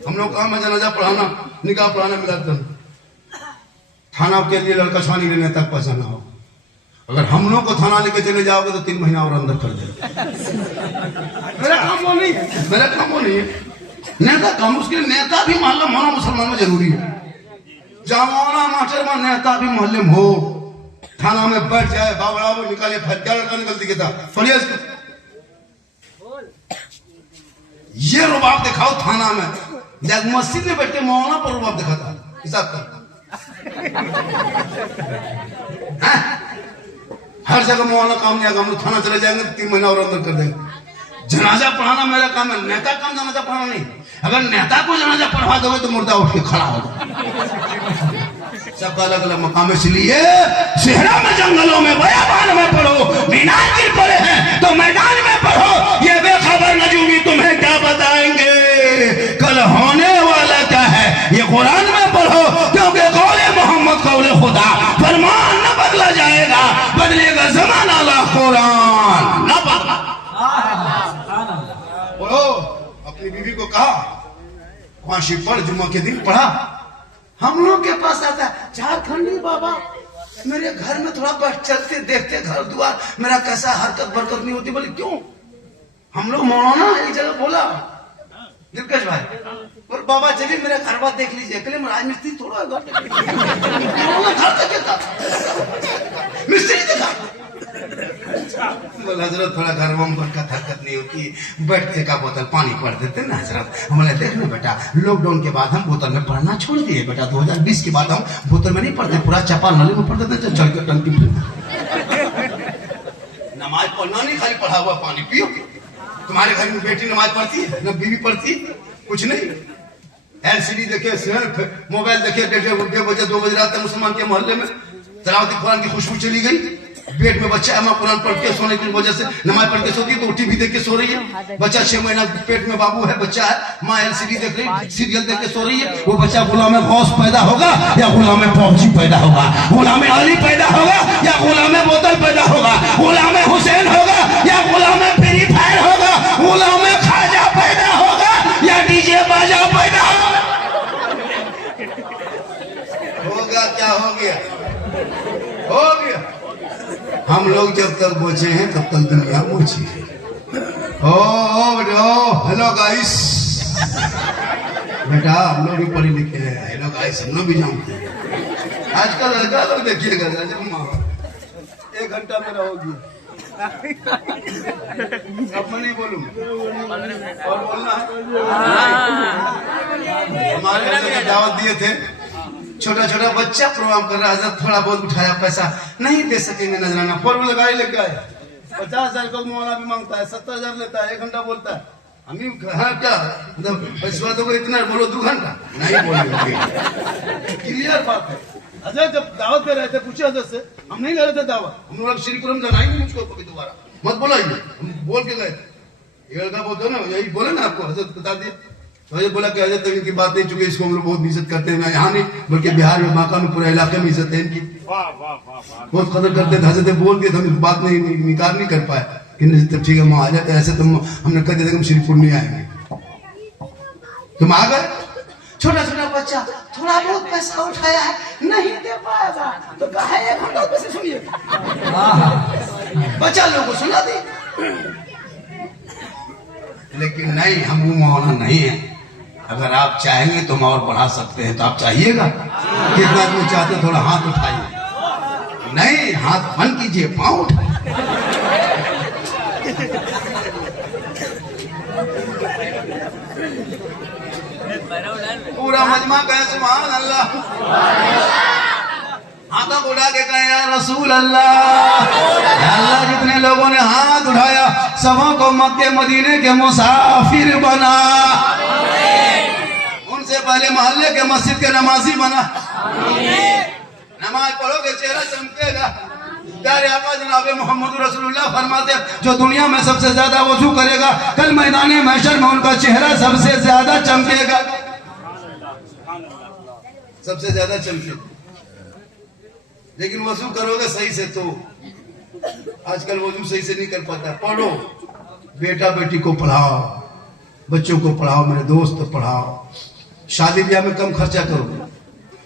हम लोग काम में जनाजा पढ़ाना, निकाह पढ़ाना मिला था। थाना के लिए लड़का छानी लेने तक पहुंचाना हो। अगर हम लोग को थाना लेके चले जाओगे तो 3 महीना और अंदर कर देगा। मेरा काम वो नहीं है, मेरा काम वो नहीं है। नेता कम, उसके लिए नेता भी मोहल्ला होना मुसलमान में जरूरी है। जहाँ मौलाना मास्टर में नेता भी मोहल्ले में हो, थाना में बैठ जाए, बाबड़ा वो निकाले, फिर क्या लड़का निकलती के था फरिया ये रुबाब दिखाओ थाना में, जब मस्जिद में बैठ के मौलाना पर रुबाब दिखाता हिसाब कर। हर जगह मौलाना काम नहीं आएगा, हम लोग थाना चले जाएंगे 3 महीना और अंदर कर देंगे। जनाजा पढ़ाना मेरा काम है, नेता काम जनाजा पढ़ाना नहीं। अगर नेता को जनाजा पढ़वा दोगे तो मुर्दा उठ के खड़ा होगा। सब अलग अलग मकाम, इसलिए सेहरा में, जंगलों में, बयाबान में पढ़ो, मीनार गिर पड़े हैं तो मैदान में पढ़ो। ये बेखबर नजूमी तुम्हें क्या बताएंगे कल होने वाला क्या है, ये कुरान में पढ़ो, क्योंकि कौले मोहम्मद कौले खुदा, फरमान न बदला जाएगा, बदलेगा जमाना ला कुरान न बदला। बोलो, अपनी बीवी को कहा पांशी पढ़, जुम्मा के दिन पढ़ा। हम लोग के पास आता है झारखंडी बाबा, मेरे घर में थोड़ा बैठ चलते देखते घर द्वार मेरा कैसा हरकत बरकत नहीं होती। बोले क्यों? हम लोग मौलाना एक जगह बोला दिलकश भाई, और बाबा चलिए मेरा घर बार देख लीजिए। कल राजमिस्त्री थोड़ा है मिस्त्री दिखा। बोला हजरत थोड़ा घर में बरकत हरकत नहीं होती, बैठते का बोतल पानी पढ़ देते ना हजरत। हमने देखना बेटा, लॉकडाउन के बाद हम बोतल में पढ़ना छोड़ दिए बेटा। 2020 के बाद हम बोतल में नहीं पढ़ते, पूरा चपा नली में पढ़ देते, चल के टंकी नमाज पढ़ना नहीं, खाली पढ़ा हुआ पानी पियो। तुम्हारे घर में बेटी नमाज पढ़ती है न बीवी पढ़ती, कुछ नहीं। LCD देखे, मोबाइल देखे, 1:30 बजे 2 बजे रात मुसलमान के मोहल्ले में तलावत कुरान की खुशबू चली गई। पेट में बच्चा है, कुरान पढ़ के सोने की वजह से नमाज पढ़ के सोती है, तो टीवी देख के सो रही है। बच्चा 6 महीना पेट में बाबू है, बच्चा है, माँ LCD देख रही, सीरियल देख के सो रही है। वो बच्चा गुलाम गौस पैदा होगा या गुलाम फौजी पैदा होगा, गुलाम अली पैदा होगा या गुलाम बोतल पैदा होगा, गुलाम हुसैन होगा या गुलाम फ्री फायर होगा, गुलाम खाजा पैदा होगा या डीजे बाजा पैदा होगा। क्या हो गया? हो गया। हम लोग जब तक बचे हैं तब तक दुनिया बची है। हेलो गाइस, बेटा हम लोग भी पढ़े लिखे हैं। हेलो गाइस हम लोग भी जानते हैं। आजकल लड़का लोग देखिएगा, 1 घंटा मेरा हो गया, अब मैं नहीं बोलूंगा और बोलना है। हमारे घर दावत दिए थे, छोटा छोटा बच्चा प्रोग्राम कर रहा है, थोड़ा बहुत उठाया, पैसा नहीं दे सकेंगे नजराना, 4 व्हीलर गाड़ी लेके आए। 50,000 का मौलाना भी मांगता है, 70,000 लेता है, 1 घंटा बोलता है। हम क्या मतलब पैसा दो इतना बोलो 2 घंटा नहीं बोलेंगे। क्लियर बात है। अजय जब दावत पे रहे थे, पूछे अजय से, हम नहीं ले रहे थे दावत, हम लोग श्रीपुरम जाना ही नहीं, मुझको कभी दोबारा मत बोला, हम बोल के गए थे। ये लड़का बोलते ना, यही बोले ना आपको, हजरत बता दिए। तो बोला कि हजरत तक की बात नहीं, चुकी इसको हम लोग बहुत इज्जत करते हैं, यहाँ नहीं बल्कि बिहार में, बांका में, पूरे इलाके में इज्जत है इनकी, बहुत कदर करते थे। हजरत बोल दिए तो हम बात नहीं निकाल नहीं कर पाए कि तब ठीक है वहां आ जाते, ऐसे तुम हमने कह दिया हम श्रीपुर नहीं आएंगे, तुम आ गए। छोटा छोटा बच्चा थोड़ा बहुत पैसा उठाया है, नहीं दे पाएगा तो कहा 1 घंटा पैसे सुनिए, बच्चा लोगों को सुना दी। लेकिन नहीं, हम वो मौलाना नहीं है। अगर आप चाहेंगे तो हम और बढ़ा सकते हैं, तो आप चाहिएगा? कितना आदमी चाहते थोड़ा हाथ उठाइए, नहीं हाथ बंद कीजिए, पांव उठाइए। पूरा मजमा कहे सुभान अल्लाह, हाथों को उठा के कहे या रसूल अल्लाह। अल्लाह जितने लोगों ने हाथ उठाया सबों को मक्के मदीने के मुसाफिर बना, उनसे पहले मोहल्ले के मस्जिद के नमाजी बना। नमाज पढ़ोगे चेहरा चमकेगा। प्यारे आका जनाब मोहम्मद रसूलुल्लाह फरमाते जो दुनिया में सबसे ज्यादा वजू करेगा कल मैदान महशर में उनका चेहरा सबसे ज्यादा चमकेगा, सबसे ज्यादा चमकेगा। लेकिन वजू करोगे सही से तो, आजकल वजू सही से नहीं कर पाता। पढ़ो, बेटा बेटी को पढ़ाओ, बच्चों को पढ़ाओ, मेरे दोस्त पढ़ाओ। शादी ब्याह में कम खर्चा करो,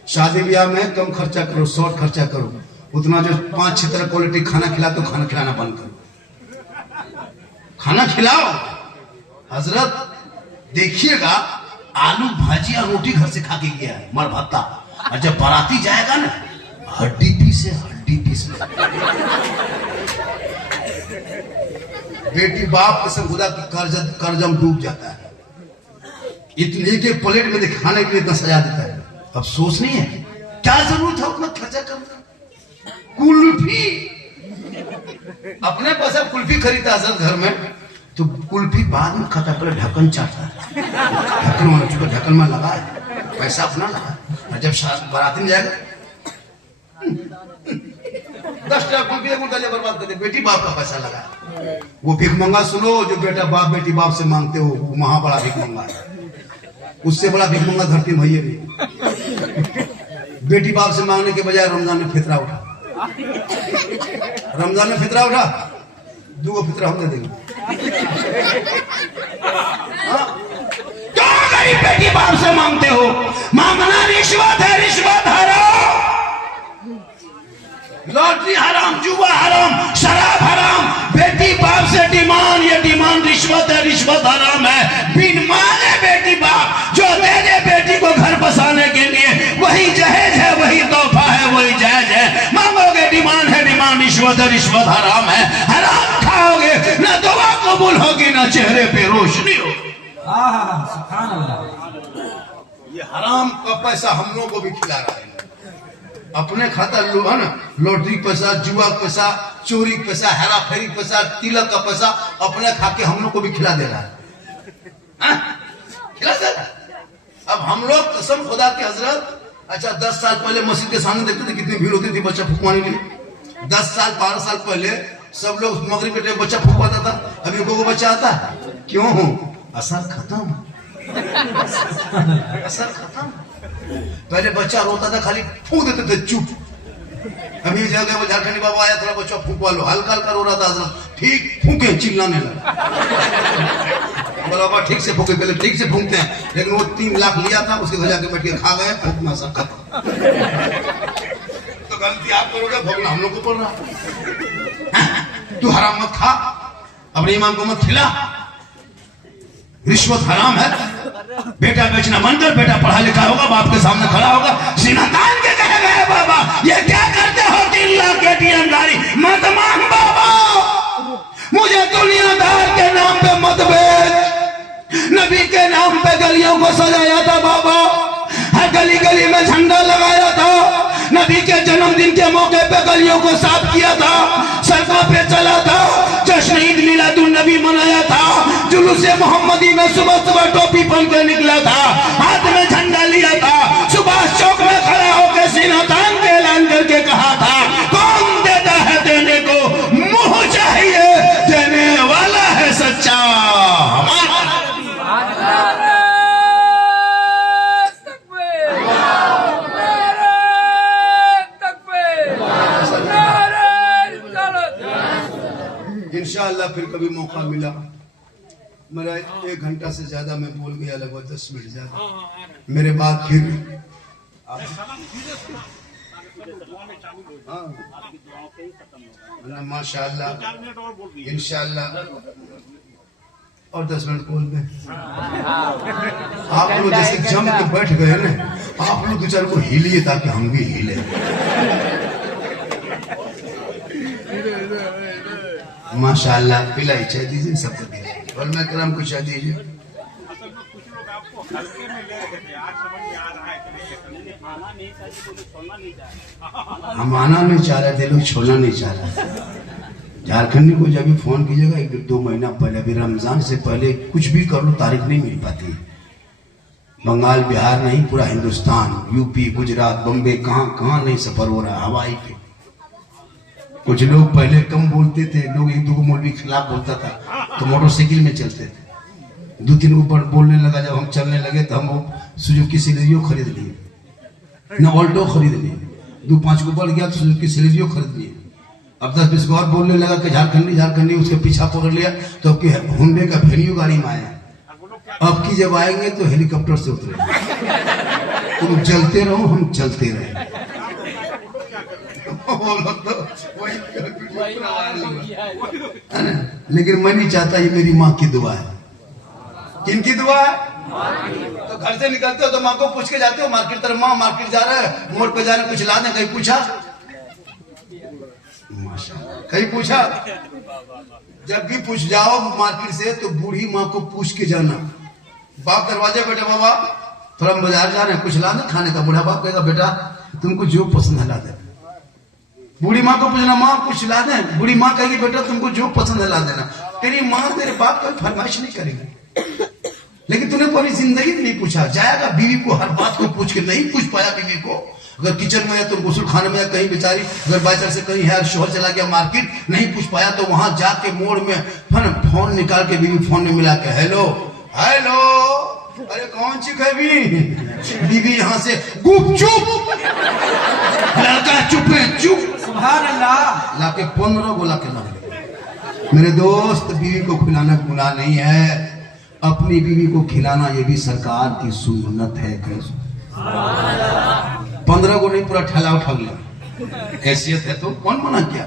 शादी ब्याह में कम खर्चा करो, शॉर्ट खर्चा करो। उतना जो 5-6 तरह क्वालिटी खाना खिला तो खाना खिलाना बंद करो, खाना खिलाओ। हजरत देखिएगा आलू भाजिया रोटी घर से खा के गया है, मर भत्ता। और जब बाराती जाएगा ना, हड्डी पीस है, हड्डी पीस में। बेटी बाप कसम खुदा की कर्जम डूब जाता है। इतने के प्लेट में दिखाने के लिए इतना सजा देता है। अब सोच नहीं है क्या जरूरत है उतना खर्चा करना। कुल्फी अपने पैसा कुल्फी खरीदता है सर घर में, तो कुल्फी बाद में खाता, पहले ढक्कन चाटता है। ढक्कन वाला चुका ढक्कन में लगा है, पैसा अपना लगा। और जब बाराती में जाएगा 10 टका कुल्फी बर्बाद कर दे, बेटी बाप का पैसा लगा। वो भीख मंगा सुनो, जो बेटा बाप बेटी बाप से मांगते हो, वो महा बड़ा भीख मंगा है। उससे बड़ा भीख मंगा धरती में है नहीं। बेटी बाप से मांगने के बजाय रमजान में फितरा उठा, रमजान में फितरा उठा, 2 फितरा हम दे देंगे। क्यों गरीब बेटी बाप से मांगते हो? मांगना रिश्वत है, रिश्वत हराम, लॉटरी हराम, जुआ हराम, शराब हराम। बेटी बाप से डिमांड, ये डिमांड रिश्वत है, रिश्वत हराम है। बिन मांगे बेटी बाप जो दे दे बेटी को घर बसाने के लिए, वही जहेज है, वही तोहफा है, वही जायज है। मांगोगे डिमांड है, डिमांड रिश्वत है, रिश्वत हराम है। हराम खाओगे ना दुआ कबूल होगी, ना चेहरे पे रोशनी होगी। सुभान अल्लाह। ये हराम का पैसा हम लोगों को भी खिला रहा है। अपने खाता लो है ना, लॉटरी पैसा, जुआ पैसा, चोरी पैसा, हेरा फेरी पैसा, तिलक का पैसा अपने खा के हम लोग को भी खिला दे रहा है, खिला दे रहा है। अब हम लोग कसम खुदा के हजरत, अच्छा 10 साल पहले मस्जिद के सामने देखते थे कितनी भीड़ होती थी बच्चा फूकवाने के लिए। 10 साल 12 साल पहले सब लोग मगरिब के टाइम बच्चा फूकवाता था। अभी को बच्चा आता है, क्यों हो? असर खत्म, असर खत्म। पहले बच्चा रोता था, खाली फूंक देते थे चुप। अभी जगह वो झारखंडी बाबा आया, थोड़ा बच्चा फूंकवा लो, हल्का हल्का रो रहा था, ठीक फूंके, चिल्लाने लगा। बाबा ठीक से फूके, पहले ठीक से फूंकते हैं, लेकिन वो 3 लाख लिया था, उसके घर जाके बैठ के खा गए, फूंकना सब खत्म। तो गलती आप करोगे, भोगना हम लोग को पड़ रहा। तू हराम मत खा, अपने इमाम को मत खिला, रिश्वत हराम है। बेटा बेचना बंद कर, बेटा पढ़ा लिखा होगा, बाप के सामने खड़ा होगा, सीना तान के कह गए बाबा ये क्या करते हो, 3 लाख के टीएमदारी मत मांग बाबा, मुझे दुनियादार के नाम पे मत बेच। नबी के नाम पे गलियों को सजाया था बाबा, हर गली गली में झंडा लगाया था। नबी के जन्मदिन के मौके पे गलियों को साफ किया था, सड़कों पे चला था, जश्न ईद मिलादुन नबी मनाया था। जुलूसे मोहम्मदी में सुबह सुबह टोपी पहन के निकला था, हाथ में झंडा लिया था, सुभाष चौक में खड़ा होकर सीना तान के ऐलान करके कहा था, कौन देता है देने को, मुंह चाहिए, देने वाला है सच्चा हमारा। इंशाअल्लाह फिर कभी मौका मिला, मेरा 1 घंटा से ज्यादा मैं बोल गया, लगभग 10 मिनट ज्यादा। मेरे बाद फिर माशाअल्लाह इंशाअल्लाह और 10 मिनट बोल दे। आप लोग जैसे जम के बैठ गए ना, आप लोग 2-4 को हिलिए ताकि हम भी हिले। माशाअल्लाह पिलाई चाय दीजिए, सबको दीजिए, और मैं करम को चाय दीजिए। हम आना नहीं चाह रहे थे, लोग छोड़ना नहीं चाह रहे। झारखंडी को जब भी फोन कीजिएगा 1-2 महीना पहले, अभी रमजान से पहले कुछ भी कर लो, तारीख नहीं मिल पाती। बंगाल बिहार नहीं, पूरा हिंदुस्तान, यूपी गुजरात बम्बे, कहाँ कहाँ नहीं सफर हो रहा हवाई पे। कुछ लोग पहले कम बोलते थे, लोग 1-2 मौलवी खिलाफ बोलता था तो मोटरसाइकिल में चलते थे। 2-3 ऊपर बोलने लगा, जब हम चलने लगे तो हम सुजुकी सिलेरियो खरीद लिए, न ऑल्टो खरीद लिए। 2-5 को बढ़ गया तो सुजुकी सिलेरियो खरीद लिए। अब 10-20 को और बोलने लगा कि झारखंडी झारखंडी, उसके पीछा पकड़ लिया तो अब की हुंडे का वेन्यू गाड़ी में आया। अब की जब आएंगे तो हेलीकॉप्टर से उतरे। तुम चलते रहो, हम चलते रहे। लेकिन मैं नहीं चाहता, ये मेरी माँ की दुआ है। किनकी दुआ है? तो जब घर से निकलते हो तो माँ को पूछ के जाते हो मार्केट तरफ, माँ मार्केट जा रहे हैं, मोड़ पे जा रहे हैं, कुछ ला दें, कहीं पूछा? माशाल्लाह, कहीं पूछा? जब भी पूछ जाओ मार्केट से तो बूढ़ी माँ को पूछ के जाना। बाप दरवाजे बेटा बाबा थोड़ा हम बाजार जा रहे हैं, कुछ ला दें खाने का। बूढ़ा बाप कहेगा बेटा तुमको जो पसंद है ला दे। बूढ़ी माँ को पूछना माँ कुछ ला दें, बूढ़ी माँ कहेगी बेटा तुमको जो पसंद है ला देना। तेरी माँ तेरे बाप का फरमाइश नहीं करेगी, लेकिन तूने पूरी जिंदगी में नहीं पूछा। जाएगा बीवी को हर बात को पूछ के, नहीं पूछ पाया बीवी को। अगर किचन में या तो गुस्ल खाने में या कहीं बेचारी अगर बाईचार से कहीं है, शोहर चला गया मार्केट, नहीं पूछ पाया तो वहां जाके मोड़ में फोन निकाल के बीवी फोन में मिला के हेलो हेलो, अरे कौन सी कभी बीवी यहाँ से गुपचुप, लड़का चुप है चुप। सुभान अल्लाह। लाके 15 गोला के लगे। मेरे दोस्त बीवी को खिलाना गुनाह नहीं है, अपनी बीवी को खिलाना ये भी सरकार की सुन्नत है। 15 को नहीं पूरा ठहला उठा लिया, हैसियत है तो कौन मना किया?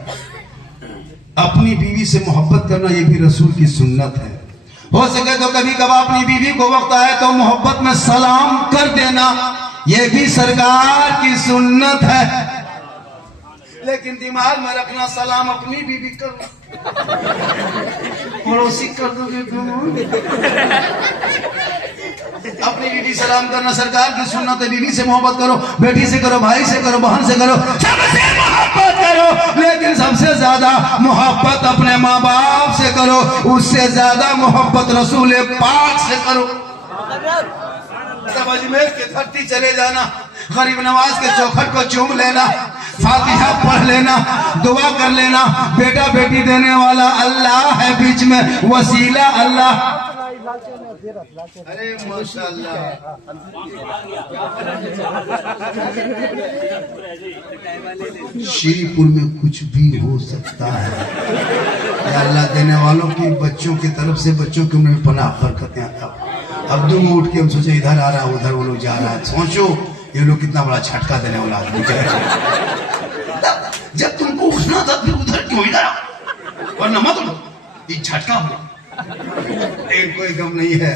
अपनी बीवी से मोहब्बत करना ये भी रसूल की सुन्नत है। हो सके तो कभी कभार अपनी बीवी को वक्त आए तो मोहब्बत में सलाम कर देना, ये भी सरकार की सुन्नत है। लेकिन दिमाग में रखना सलाम अपनी बीवी कर, पड़ोसी कर दोगे तुम। अपनी बीवी सलाम करना सरकार की सुन्नत है। बीवी से मोहब्बत करो, बेटी से करो, भाई से करो, बहन से करो, सबसे मोहब्बत करो। लेकिन सबसे ज्यादा मोहब्बत अपने माँ बाप से करो, उससे ज्यादा मोहब्बत रसूल पाक से करो। तब अजमेर के धरती चले जाना, गरीब नवाज के चौखट को चूम लेना, फातिहा पढ़ लेना, दुआ कर लेना। बेटा बेटी देने वाला अल्लाह है, बीच में वसीला अल्लाह। अरे माशाअल्लाह, श्रीपुर में कुछ भी हो सकता है। अल्लाह देने वालों की बच्चों की तरफ से बच्चों की उम्र में पनाह बरकतें आता। अब दो उठ के हम सोचे इधर आ रहा उधर वो लोग जा रहा है, सोचो ये लोग कितना बड़ा झटका देने वाला आदमी। जब तुमको उठना था फिर उधर क्यों इधर वरना मत उठो, ये झटका हो। कोई गम नहीं है,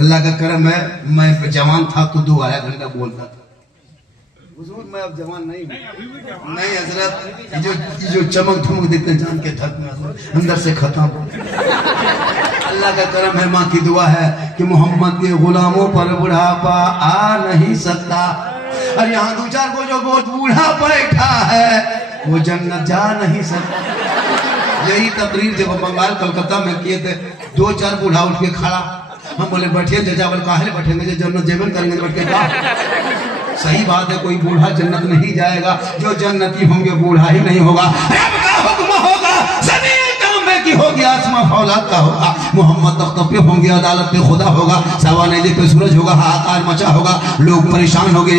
अल्लाह का करम है। मैं जवान था तो 2-2.5 घंटा बोलता था। हुजूर मैं अब जवान नहीं हूँ। नहीं हजरत, ये जो चमक धमक देते जान के धक में अंदर से खत्म। अल्लाह का करम है, माँ की दुआ है कि मोहम्मद के गुलामों पर बुढ़ापा आ नहीं सकता। और यहाँ 2-4 को जो बहुत बूढ़ा बैठा है वो जन्नत जा नहीं सकता। यही तकरीर जब बंगाल कलकत्ता में किए थे, 2-4 बूढ़ा उठ के खड़ा, हम बोले बैठिए जजावल काहे बैठेंगे, जन्नत जेबन करेंगे बैठ के का। सही बात है, कोई बूढ़ा जन्नत नहीं जाएगा, जो जन्नती होंगे बूढ़ा ही नहीं होगा। रब का हुक्म होगा, जमीन तांबे की होगी, आसमां फौलाद का होगा, मोहम्मद तख्त पे होंगे, अदालत पे खुदा होगा, सवाल पे सूरज होगा, हाहाकार मचा होगा, लोग परेशान होंगे,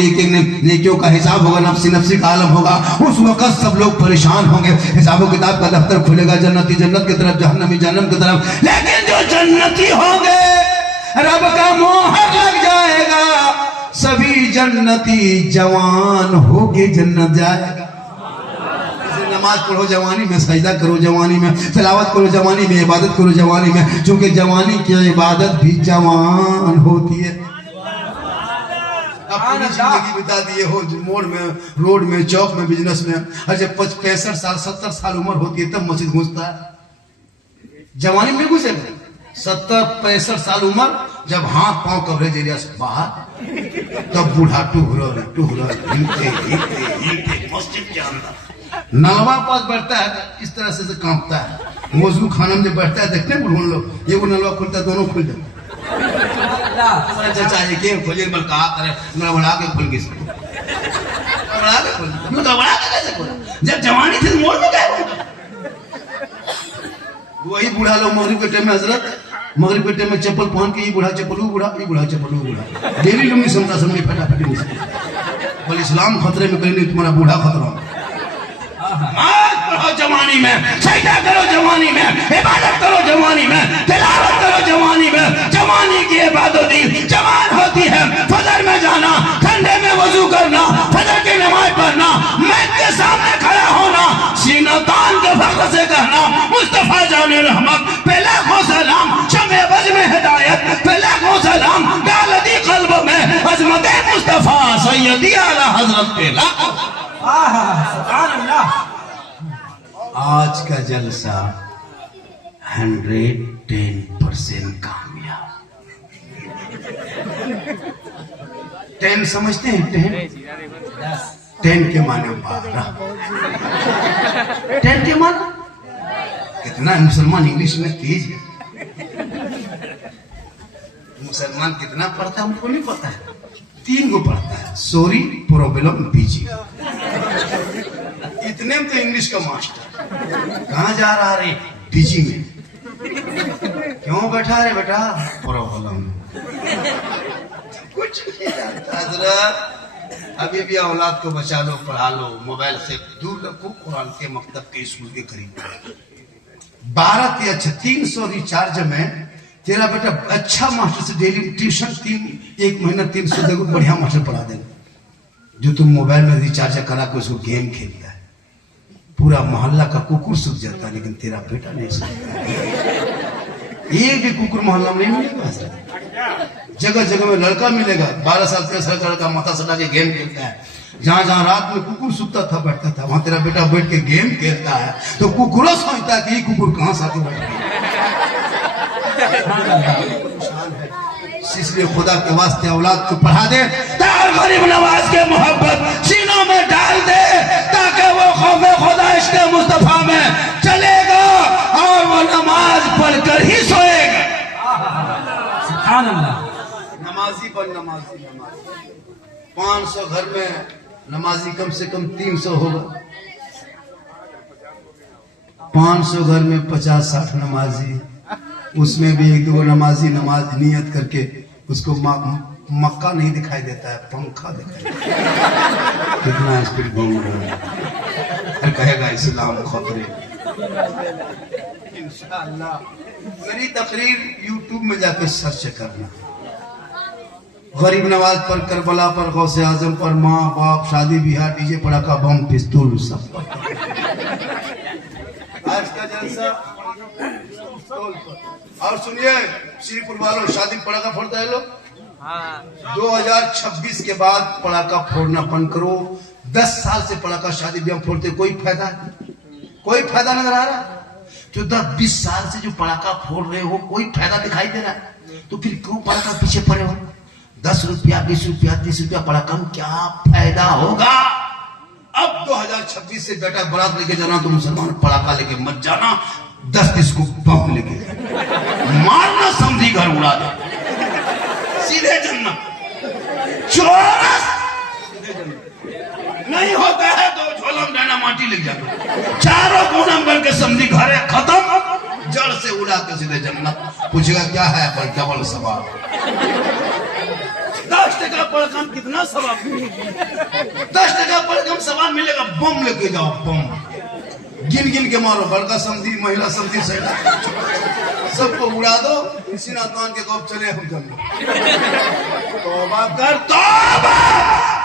नेकियों का हिसाब होगा, नफ्सी नफ्सी का आलम होगा। उस वक्त सब लोग परेशान होंगे, हिसाब किताब का दफ्तर खुलेगा, जन्नती जन्नत की तरफ, जहन्नमी जहन्नम की तरफ। लेकिन जो जन्नती होंगे रब का मोहर लग जाएगा, सभी जन्नती जवान होके जन्नत जाएगा। नमाज पढ़ो जवानी में, सजदा करो जवानी में, तिलावत करो जवानी में, इबादत करो जवानी में, क्योंकि जवानी की इबादत भी जवान होती है। अपनी जिंदगी बिता दिए हो मोड़ में, रोड में, चौक में, बिजनेस में, और जब 65 साल 70 साल उम्र होती है तब मस्जिद घुसता है। जवानी में घुसेगा 70-65 साल उम्र, जब हाथ पांव कवरेज एरिया से बाहर, तब बूढ़ा टूहर मस्जिद के अंदर नलवा पास बैठता है, इस तरह से कांपता है। मौजू खाना में जब बैठता है देखते हैं बुढ़ लोग, ये वो नलवा खुलता है, दोनों खुल जाते। चाचा ये खोलिए बल कहा करे, मेरा बढ़ा के खुल गई, बढ़ा के खुल, बढ़ा के कैसे खोला? जब जवानी थी मोड़ में गए। वही बूढ़ा लोग मगरिब के टाइम में, हजरत मगरिब के टाइम में चप्पल पहन के, ये बूढ़ा चप्पल, वो बूढ़ा, ये बूढ़ा चप्पल, वो बूढ़ा, डेली लुंगी समझा समझी फटाफटी में। बोल इस्लाम खतरे में, कहीं नहीं तुम्हारा बूढ़ा खतरा। पढ़ो जवानी में, सजदा करो जवानी में, इबादत करो जवानी में, तिलावत करो जवानी में। जवानी की इबादत जवान होती है। फजर में जाना, ठंडे में वजू करना, फजर की नमाज पढ़ना, मैं के सामने खड़ा होना, सीना तान के फख्र से कहना मुस्तफा जाने रहमत पे लाखों सलाम, शमे बज में हिदायत पे लाखों सलाम, गालदी कल्ब सैयदी आला हजरत पे लाखों। सुभान अल्लाह। आज का जलसा 110% कामयाब। 10 समझते हैं? 10 के माने 12। 10 के माने कितना? मुसलमान इंग्लिश में तेज है। मुसलमान कितना पढ़ता है हमको नहीं पता है। 3 को पढ़ता है, सॉरी, प्रॉब्लम, बीजी। इतने में तो इंग्लिश का मास्टर। कहाँ जा रहा रे? बीजी में। क्यों बैठा रे बेटा? प्रॉब्लम। कुछ नहीं जानता हजरत। अभी भी औलाद को बचा लो, पढ़ा लो, मोबाइल से दूर रखो, कुरान के मकतब के स्कूल के करीब। 12 या 300 रिचार्ज में तेरा बेटा अच्छा मास्टर से डेली ट्यूशन 1 महीना 300 देगा, बढ़िया मास्टर पढ़ा देगा। जो तुम मोबाइल में रिचार्ज करा के उसको गेम खेलता है, पूरा मोहल्ला का कुकुर सूख जाता है, लेकिन तेरा बेटा नहीं सूखता। एक भी कुकुर मोहल्ला में नहीं मिलेगा। जगह जगह में लड़का मिलेगा, 12 साल 13 साल का लड़का माथा सटा के गेम खेलता है। जहां जहां रात में कुकुर सुतता था, बैठता था, वहां तेरा बेटा बैठ के गेम खेलता है। तो कुकुर सोचता है कि ये कुकुर कहां से आके बैठ गया। इसलिए खुदा के वास्ते औलाद को पढ़ा दे, गरीब नवाज के मोहब्बत सीनों में डाल दे, ताकि वो खौफे खुदा इश्क़े मुस्तफा में चलेगा और वो नमाज पढ़कर ही सोएगा। सुभान अल्लाह। नमाजी बन, नमाजी। 500 घर में नमाजी कम से कम 300 होगा। 500 घर में 50-60 नमाजी, उसमें भी 1-2 नमाजी नमाज नियत करके उसको मक्का नहीं दिखाई देता है, पंखा दिखाई देता है। कितना स्पीड घूम रहा है। फिर कहेगा इस्लाम खतरे। इंशाअल्लाह मेरी तकरीर यूट्यूब में जाके सर्च करना। गरीब नवाज पर, करबला पर, गौसे आजम पर, माँ बाप, शादी ब्याह, डीजे पटाखा, बम, पिस्तौल, सब पर। आज का जलसा पिस्तौल पर। और सुनिए श्रीपुर वालों, शादी पटाखा फोड़ता है लोग। 2026 के बाद पटाखा फोड़ना बंद करो। 10 साल से पटाखा शादी ब्याह फोड़ते, कोई फायदा नजर आ रहा? जो 10-20 साल से जो पटाखा फोड़ रहे हो, कोई फायदा दिखाई दे रहा है? तो फिर क्यों पटाखा पीछे पड़े हो? 10 रुपया, 20 रुपया, 30 रुपया पटाखा में क्या फायदा होगा? अब 2026 से बेटा बारात लेके जाना तो मुसलमान पटाखा लेके मत जाना। 10-20 को बम लेके मारना, समझी घर उड़ा दे, सीधे जन्नत। चोरस नहीं होता है तो झोला में डाना माटी लग जाना। चारों कोना करके समझी घर है खत्म, जड़ से उड़ा के सीधे जन्नत। पूछेगा क्या है? पर डबल सवाब। 10 टका पर कम कितना सवाब? 10 टका पर कम सवाब मिलेगा। बम लेके जाओ, बम गिन गिन के मारो। बड़का समझी, महिला समझी, सबको उड़ा दो। सीना तान के कब चले हम जन्नत। तौबा कर, तौबा।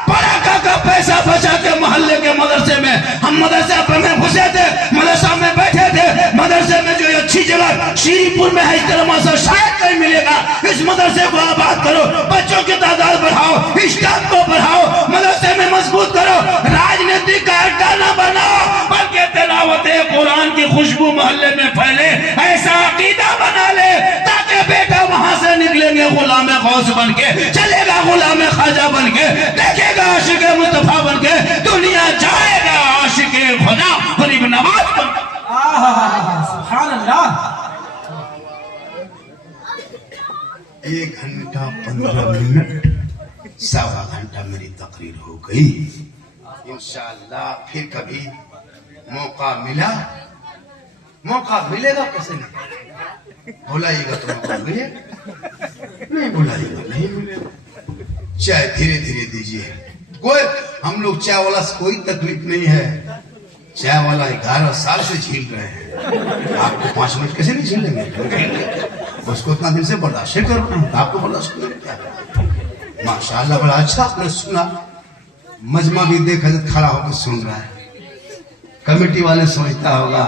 पटाखा का पैसा बचा के मोहल्ले के मदरसे में, हम मदरसे में घुसे थे, मदरसा में बैठे थे। मदरसे में जो अच्छी जगह श्रीपुर में है, इस तरह मदरसा शायद कहीं मिलेगा। इस मदरसे को आबाद करो, बच्चों की तादाद बढ़ाओ, स्टाफ को बढ़ाओ, मदरसे में मजबूत करो। राजनीतिक का अड्डा न बनाओ, बल्कि तिलावत कुरान की खुशबू मोहल्ले में फैले। ऐसा अकीदा बना ले ताकि बेटा वहां से निकलेंगे गुलाम गौस बन के, चलेगा गुलाम ख्वाजा बन के, देखेगा आशिक मुस्तफा बन के, दुनिया जाएगा आशिक खुदा गरीब नवाज बन। सुभान अल्लाह। 1 घंटा 15 मिनट, 1.25 घंटा मेरी तकरीर हो गई। इंशाअल्लाह फिर कभी मौका मिलेगा, कैसे नहीं बुलाइएगा तो मौका मिलेगा, नहीं बुलाइएगा नहीं मिलेगा। चाय धीरे धीरे दीजिए। कोई हम लोग चाय वाला से कोई तकलीफ नहीं है। चाय वाला 11 साल से झील रहे हैं, आपको 5 मिनट कैसे नहीं झीलेंगे? उसको इतना दिन से बर्दाश्त कर रहे हैं, आपको बर्दाश्त करना क्या? माशाअल्लाह बड़ा अच्छा आपने सुना। मजमा भी देखा खड़ा होकर सुन रहा है। कमेटी वाले सोचता होगा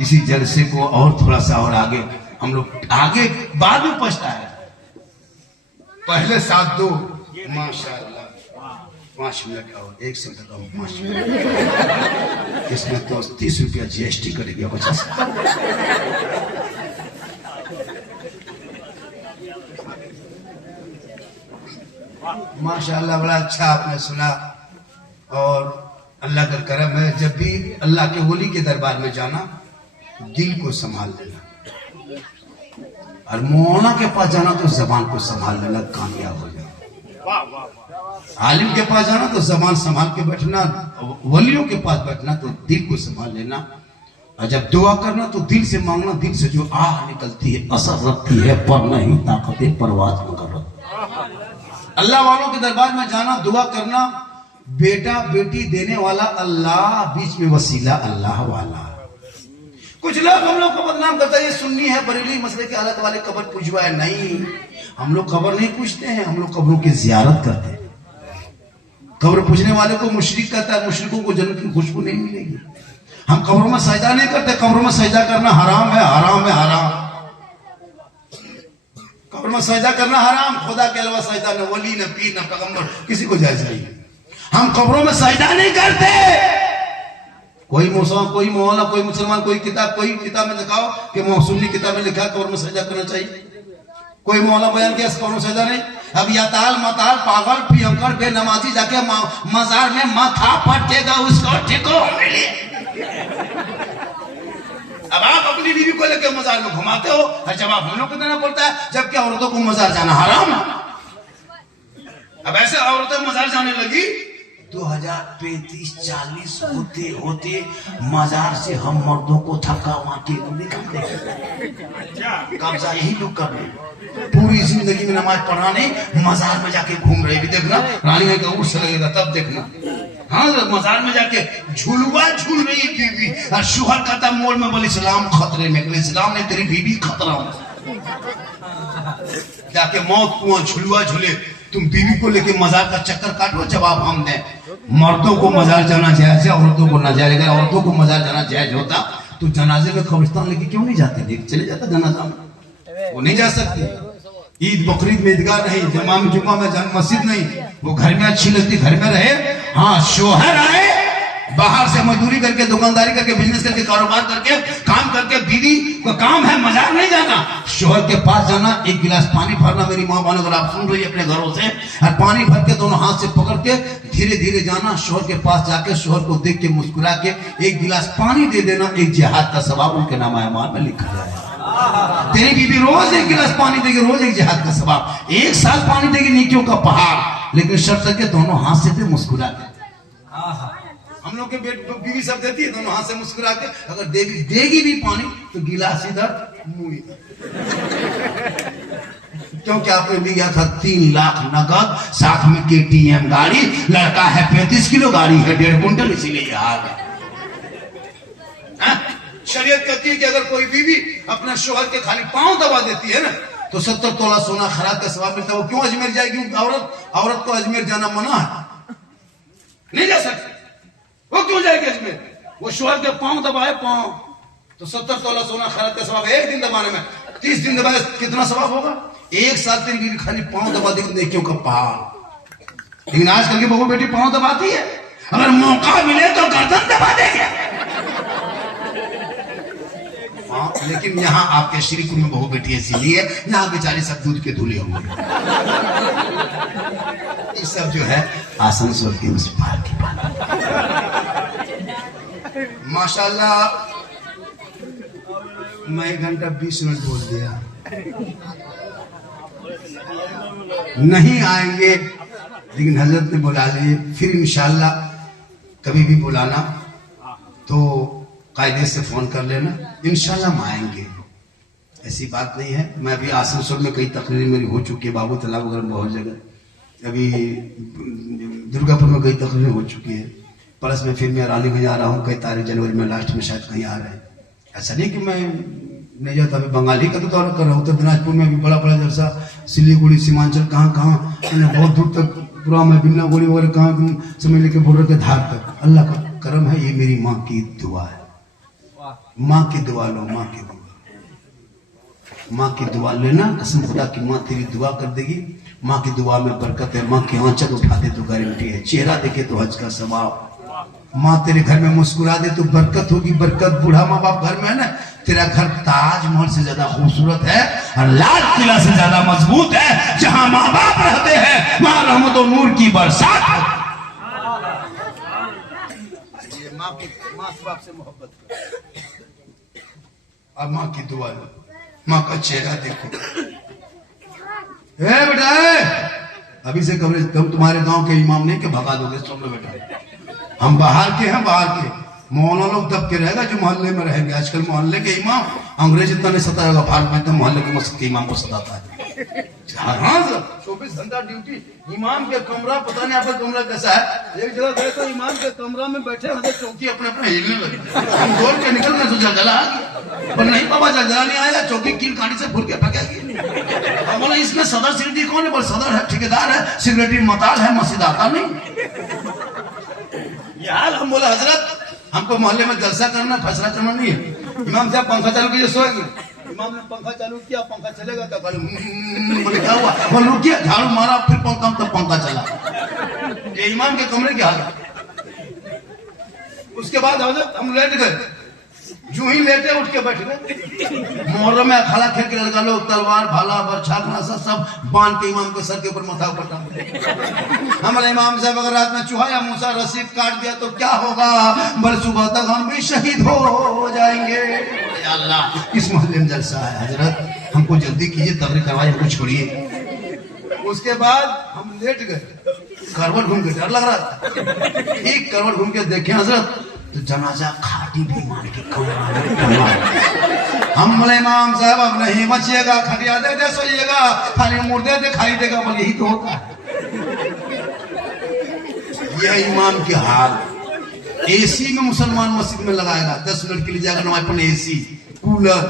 इसी जलसे को और थोड़ा सा और आगे हम लोग आगे बाद में पछता है, पहले साथ दो। माशाअल्लाह 5 मिनट और 1 से कम 5 मिनट। इसमें तो 30 रुपया GST कट गया 50। माशाअल्लाह बड़ा अच्छा आपने सुना। और अल्लाह का करम है, जब भी अल्लाह के वली के दरबार में जाना दिल को संभाल लेना, और मौलाना के पास जाना तो जबान को संभाल लेना, कामयाब हो जाना। आलिम के पास जाना तो जबान संभाल के बैठना, वलियों के पास बैठना तो दिल को संभाल लेना। और जब दुआ करना तो दिल से मांगना, दिल से जो आह निकलती है असर रखती है, पर नहीं ताकतें परवाज मगर। अल्लाह वालों के दरबार में जाना, दुआ करना, बेटा बेटी देने वाला अल्लाह, बीच में वसीला अल्लाह वाला। कुछ लोग हम लोग को बदनाम करता है, ये सुन्नी है, बरेली मसले के हालत वाले कब्र पूजवा है। नहीं, हम लोग कब्र नहीं पूछते हैं, हम लोग कब्रों की जियारत करते हैं। कब्र पूजने वाले को मुशरिक कहता है, मुशरिकों को जन्नत की खुशबू नहीं मिलेगी। हम कब्रों में सजदा नहीं करते, कब्रों में सजदा करना हराम है, हराम है, हराम। कब्र में सजदा करना हराम, खुदा के अलावा सजदा न वली न पीर न पैगंबर किसी को जायज नहीं। हम कब्रों में सजदा नहीं करते। कोई मुसलमान, कोई मौलाना, कोई मुसलमान, कोई किताब में दिखाओ कि सुन्नी किताब में लिखा कब्र में सजदा करना चाहिए। कोई मौलाना बयान किया कब्र में सजदा नहीं। अब याताल मताल पागल पियंकर बेनमाजी जाके मजार में माथा पटेगा, उसको ठिको मिले। अब आप अपनी बीवी को लेकर मजार में घुमाते हो, हर जवाब हम लोग को देना पड़ता है, जबकि औरतों को मजार जाना हराम है। अब ऐसे औरतें मजार जाने लगी, 2035-40 होते होते मजार से हम मर्दों को धक्का मार के निकाल देंगे। कब्जा यही लोग कर रहे हैं, पूरी जिंदगी में नमाज पढ़ा नहीं, मजार में जाके घूम रहे। भी देखना रानी में तो उस लगेगा तब देखना। हाँ, मजार में जाके झुलवा झूल रही है बीवी, और शुहर कहता मोल में बोले इस्लाम खतरे में, इस्लाम ने तेरी बीवी खतरा में। जाके मौत कुआं झुलवा झूले, तुम बीवी को लेके मजार का चक्कर काटो। जवाब हम दें, मर्दों को मजार जाना जायज है, औरतों को नाजायज। अगर औरतों को मजार जाना जायज होता तो जनाजे में कब्रिस्तान लेके क्यों नहीं जाते? लेके चले जाता जनाजा में, वो नहीं जा सकते। ईद बकरीद में ईदगाह नहीं, जमा में जुम्मा में मस्जिद नहीं, वो घर में अच्छी लगती घर में रहे। हाँ, शोहर आए बाहर से मजदूरी करके, दुकानदारी करके, बिजनेस करके, कारोबार करके, काम करके, बीवी का काम है मजार नहीं जाना, शोहर के पास जाना, एक गिलास पानी भरना। मेरी माँ बहन अगर आप सुन रही है अपने घरों से, और पानी भर के दोनों हाथ से पकड़ के धीरे धीरे जाना, शोहर के पास जाके शोहर को देख के मुस्कुरा के एक गिलास पानी दे देना, एक जिहाद का सवाब उनके नामा अमाल में लिखा जाएगा। तेरी बीवी रोज एक गिलास पानी देगी, रोज एक जिहाद का सवाब, 1 साल पानी देगी, नेकियों का पहाड़। लेकिन शर्त के दोनों हाथ से दे, मुस्कुरा के। हम लोग के बीवी सब देती है, दोनों हाथ से मुस्कुरा के। अगर देगी भी पानी तो गिलास इधर मुंह इधर, क्योंकि आपने लिया था 3 लाख नगद, साथ में KTM गाड़ी, लड़का है 35 किलो, गाड़ी है 1.5 कुंटल, इसीलिए ये हाल है। शरीयत कहती है कि अगर कोई बीवी अपना शोहर के खाली पांव दबा देती है ना, तो 70 तोला सोना खराब का सवाब मिलता है। वो क्यों अजमेर जाएगी? औरत को अजमेर जाना मना है, नहीं जा सकती। वो क्यों जाएगी अजमेर? वो शोहर के पांव दबाए, पांव तो 70 तोला सोना खराब का सवाब। 1 दिन दबाने में 30 दिन दबाए कितना सवाब होगा? 1 साल तेरी बीवी खाली पांव दबा देगी, नेकियों का पहाड़। लेकिन आजकल की बहू बेटी पांव दबाती है, अगर मौका मिले तो गर्दन दबा देंगे। हाँ, लेकिन यहाँ आपके श्रीकुल में बहू बेटी ऐसी नहीं है, यहाँ बेचारी सब दूध के धुले हुए। ये सब जो है आसनसोल के उस पार की बात। माशाल्लाह, मैं 1 घंटा 20 मिनट बोल दिया। नहीं आएंगे, लेकिन हजरत ने बुला लिए, फिर इंशाल्लाह कभी भी बुलाना तो कायदे से फोन कर लेना, इंशाल्लाह हम आएंगे। ऐसी बात नहीं है। मैं अभी आसनसोल में कई तकरीरें मेरी हो चुकी है, बाबू तालाब वगैरह बहुत जगह, अभी दुर्गापुर में कई तकरीरें हो चुकी है, प्लस में फिर मैं रानीगंज जा रहा हूँ, कई तारीख जनवरी में लास्ट में शायद कहीं आ रहे हैं। ऐसा नहीं कि मैं नहीं जाता, अभी बंगाली का तो दौरा कर रहा हूँ, उत्तर दिनाजपुर में भी बड़ा बड़ा जलसा, सिलीगुड़ी, सीमांचल, कहाँ बहुत दूर तक, पूरा मैं बिन्ना गोली वगैरह कहाँ समझ लेके बॉर्डर के धार तक। अल्लाह का करम है, ये मेरी माँ की दुआ है। माँ की दुआ लो, माँ की दुआ लेना, कसम खुदा की माँ तेरी दुआ कर देगी। माँ की दुआ में बरकत है, माँ के आंचल उठा दे तो गारंटी है, चेहरा देखे तो हज का सवाब। माँ तेरे घर में मुस्कुरा दे तो बरकत होगी, बरकत। बूढ़ा माँ बाप घर में है ना, तेरा घर ताजमहल से ज्यादा खूबसूरत है और लाल किला से ज्यादा मजबूत है। जहां माँ बाप रहते हैं वहां रहमत और नूर की बरसात है। माँ बाप से मोहब्बत करो। अब माँ की दुआ लो, माँ का चेहरा देखो। बेटा अभी से कमरे, तुम तुम्हारे गांव के इमाम नहीं के भगा दोगे, सुन लो बेटा, हम बाहर के हैं, बाहर के मौलाना लोग दब के रहेगा जो मोहल्ले में रहेंगे। आजकल मोहल्ले के इमाम अंग्रेज इतना नहीं सताएगा, भारत में तो मोहल्ले के मस्जिद के इमाम को सताता है। हाँ सर, 24 घंटा ड्यूटी। इमाम के कमरा, पता नहीं आपका कमरा कैसा है, एक जगह गए तो इमाम के कमरा में बैठे हैं, चौकी अपने अपने हिलने लगे। हम दौड़ के निकलने तो जलजला आ गया, पर नहीं बाबा जलजला नहीं आया, चौकी कील कांटी से फुर के पका गया। हम बोला इसमें सदर सेक्रेटरी कौन है? बोले सदर है, ठेकेदार है, सेक्रेटरी मताल है, मस्जिद आता नहीं। यार हम बोला हजरत हमको मोहल्ले में जलसा करना, फैसला करना नहीं है। इमाम साहब पंखा चालू कीजिए, सोएंगे। इमाम ने पंखा चालू किया, पंखा चलेगा तो बोले क्या हुआ? बोल रुक गया, झाड़ू मारा, फिर पंखा, तब पंखा चला। ये इमाम के कमरे की हालत। उसके बाद हजरत हम लेट गए, जो ही लेटे उठ के बैठ गए। मोहर्रम में अखाड़ा खेल के लड़का लोग तलवार भाला बरछा खलासा सब बांध के इमाम के सर के ऊपर मथा ऊपर टांग। हमारे इमाम साहब अगर रात में चूहा या मूसा रस्सी काट दिया तो क्या होगा? बल सुबह तक हम भी शहीद हो जाएंगे। अल्लाह, इस मोहल्ले में जलसा है हजरत, हमको जल्दी कीजिए, तकरीर करवाइए, हमको छोड़िए। उसके बाद हम लेट गए, करवट घूम के डर लग रहा था। एक करवट घूम के देखे हजरत तो जनाजा खाटी भी मार के हम बोले इमाम साहब अब नहीं बचिएगा, खटिया दे दे सोइएगा, खाली मुर्दे दिखाई देगा। बोले यही तो होता है। यह इमाम के हाल। एसी में मुसलमान मस्जिद में लगाएगा, 10 मिनट के लिए जाकर नमाज पढ़ने, एसी, कूलर,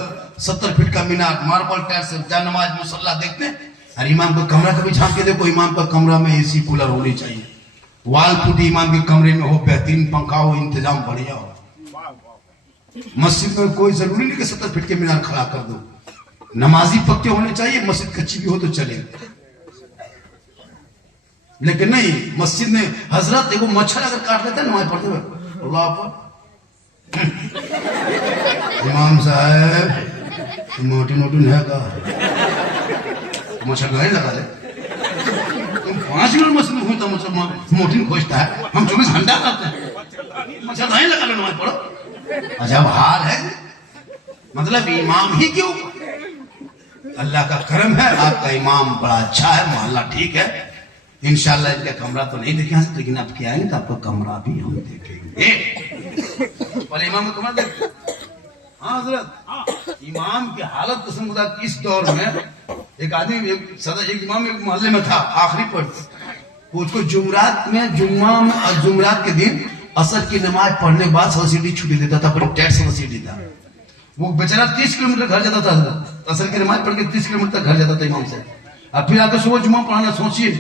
70 फीट का मीनार, मार्बल टाइल्स, नमाज मुसल्ला देखते हैं। और इमाम का कमरा कभी झांक के देखो, इमाम का कमरा में एसी कूलर होनी चाहिए, वाल पुटी इमाम के कमरे में हो, बेहतरीन पंखा हो, इंतजाम बढ़िया हो। मस्जिद में कोई जरूरी नहीं कि 70 फीट के मीनार खड़ा कर दो, नमाजी पक्के होने चाहिए, मस्जिद कच्ची भी हो तो चले। लेकिन नहीं, मस्जिद में हजरत देखो मच्छर अगर काट लेता है नमाज पढ़ते हुए, अल्लाह पर इमाम साहब मोटी मोटी है का मच्छर नहीं लगा ले, 5 मिनट मस्जिद में घूमता मच्छर मोटी खोजता है, हम 24 घंटा करते हैं, मच्छर नहीं लगा लो नमाज पढ़ो। अजब हाल है, मतलब इमाम ही क्यों? अल्लाह का करम है, आपका इमाम बड़ा अच्छा है, मोहल्ला ठीक है। इंशाल्लाह इनका कमरा तो नहीं देखे लेकिन आप क्या आएंगे तो आपका कमरा भी हम देखेंगे। पहले इमाम का कमरा देख। हाँ हजरत, इमाम की हालत कसम खुदा की, इस दौर में एक आदमी एक इमाम एक मोहल्ले में था, आखिरी पर उसको जुमरात में जुमरात के दिन असर की नमाज पढ़ने के बाद सब्सिडी छुट्टी देता था, बड़ी टैक्स सब्सिडी था। वो बेचारा 30 किलोमीटर घर जाता था, असर की नमाज पढ़ के 30 किलोमीटर तक घर जाता था इमाम से, और फिर आकर सुबह जुम्मा पढ़ाना। सोचिए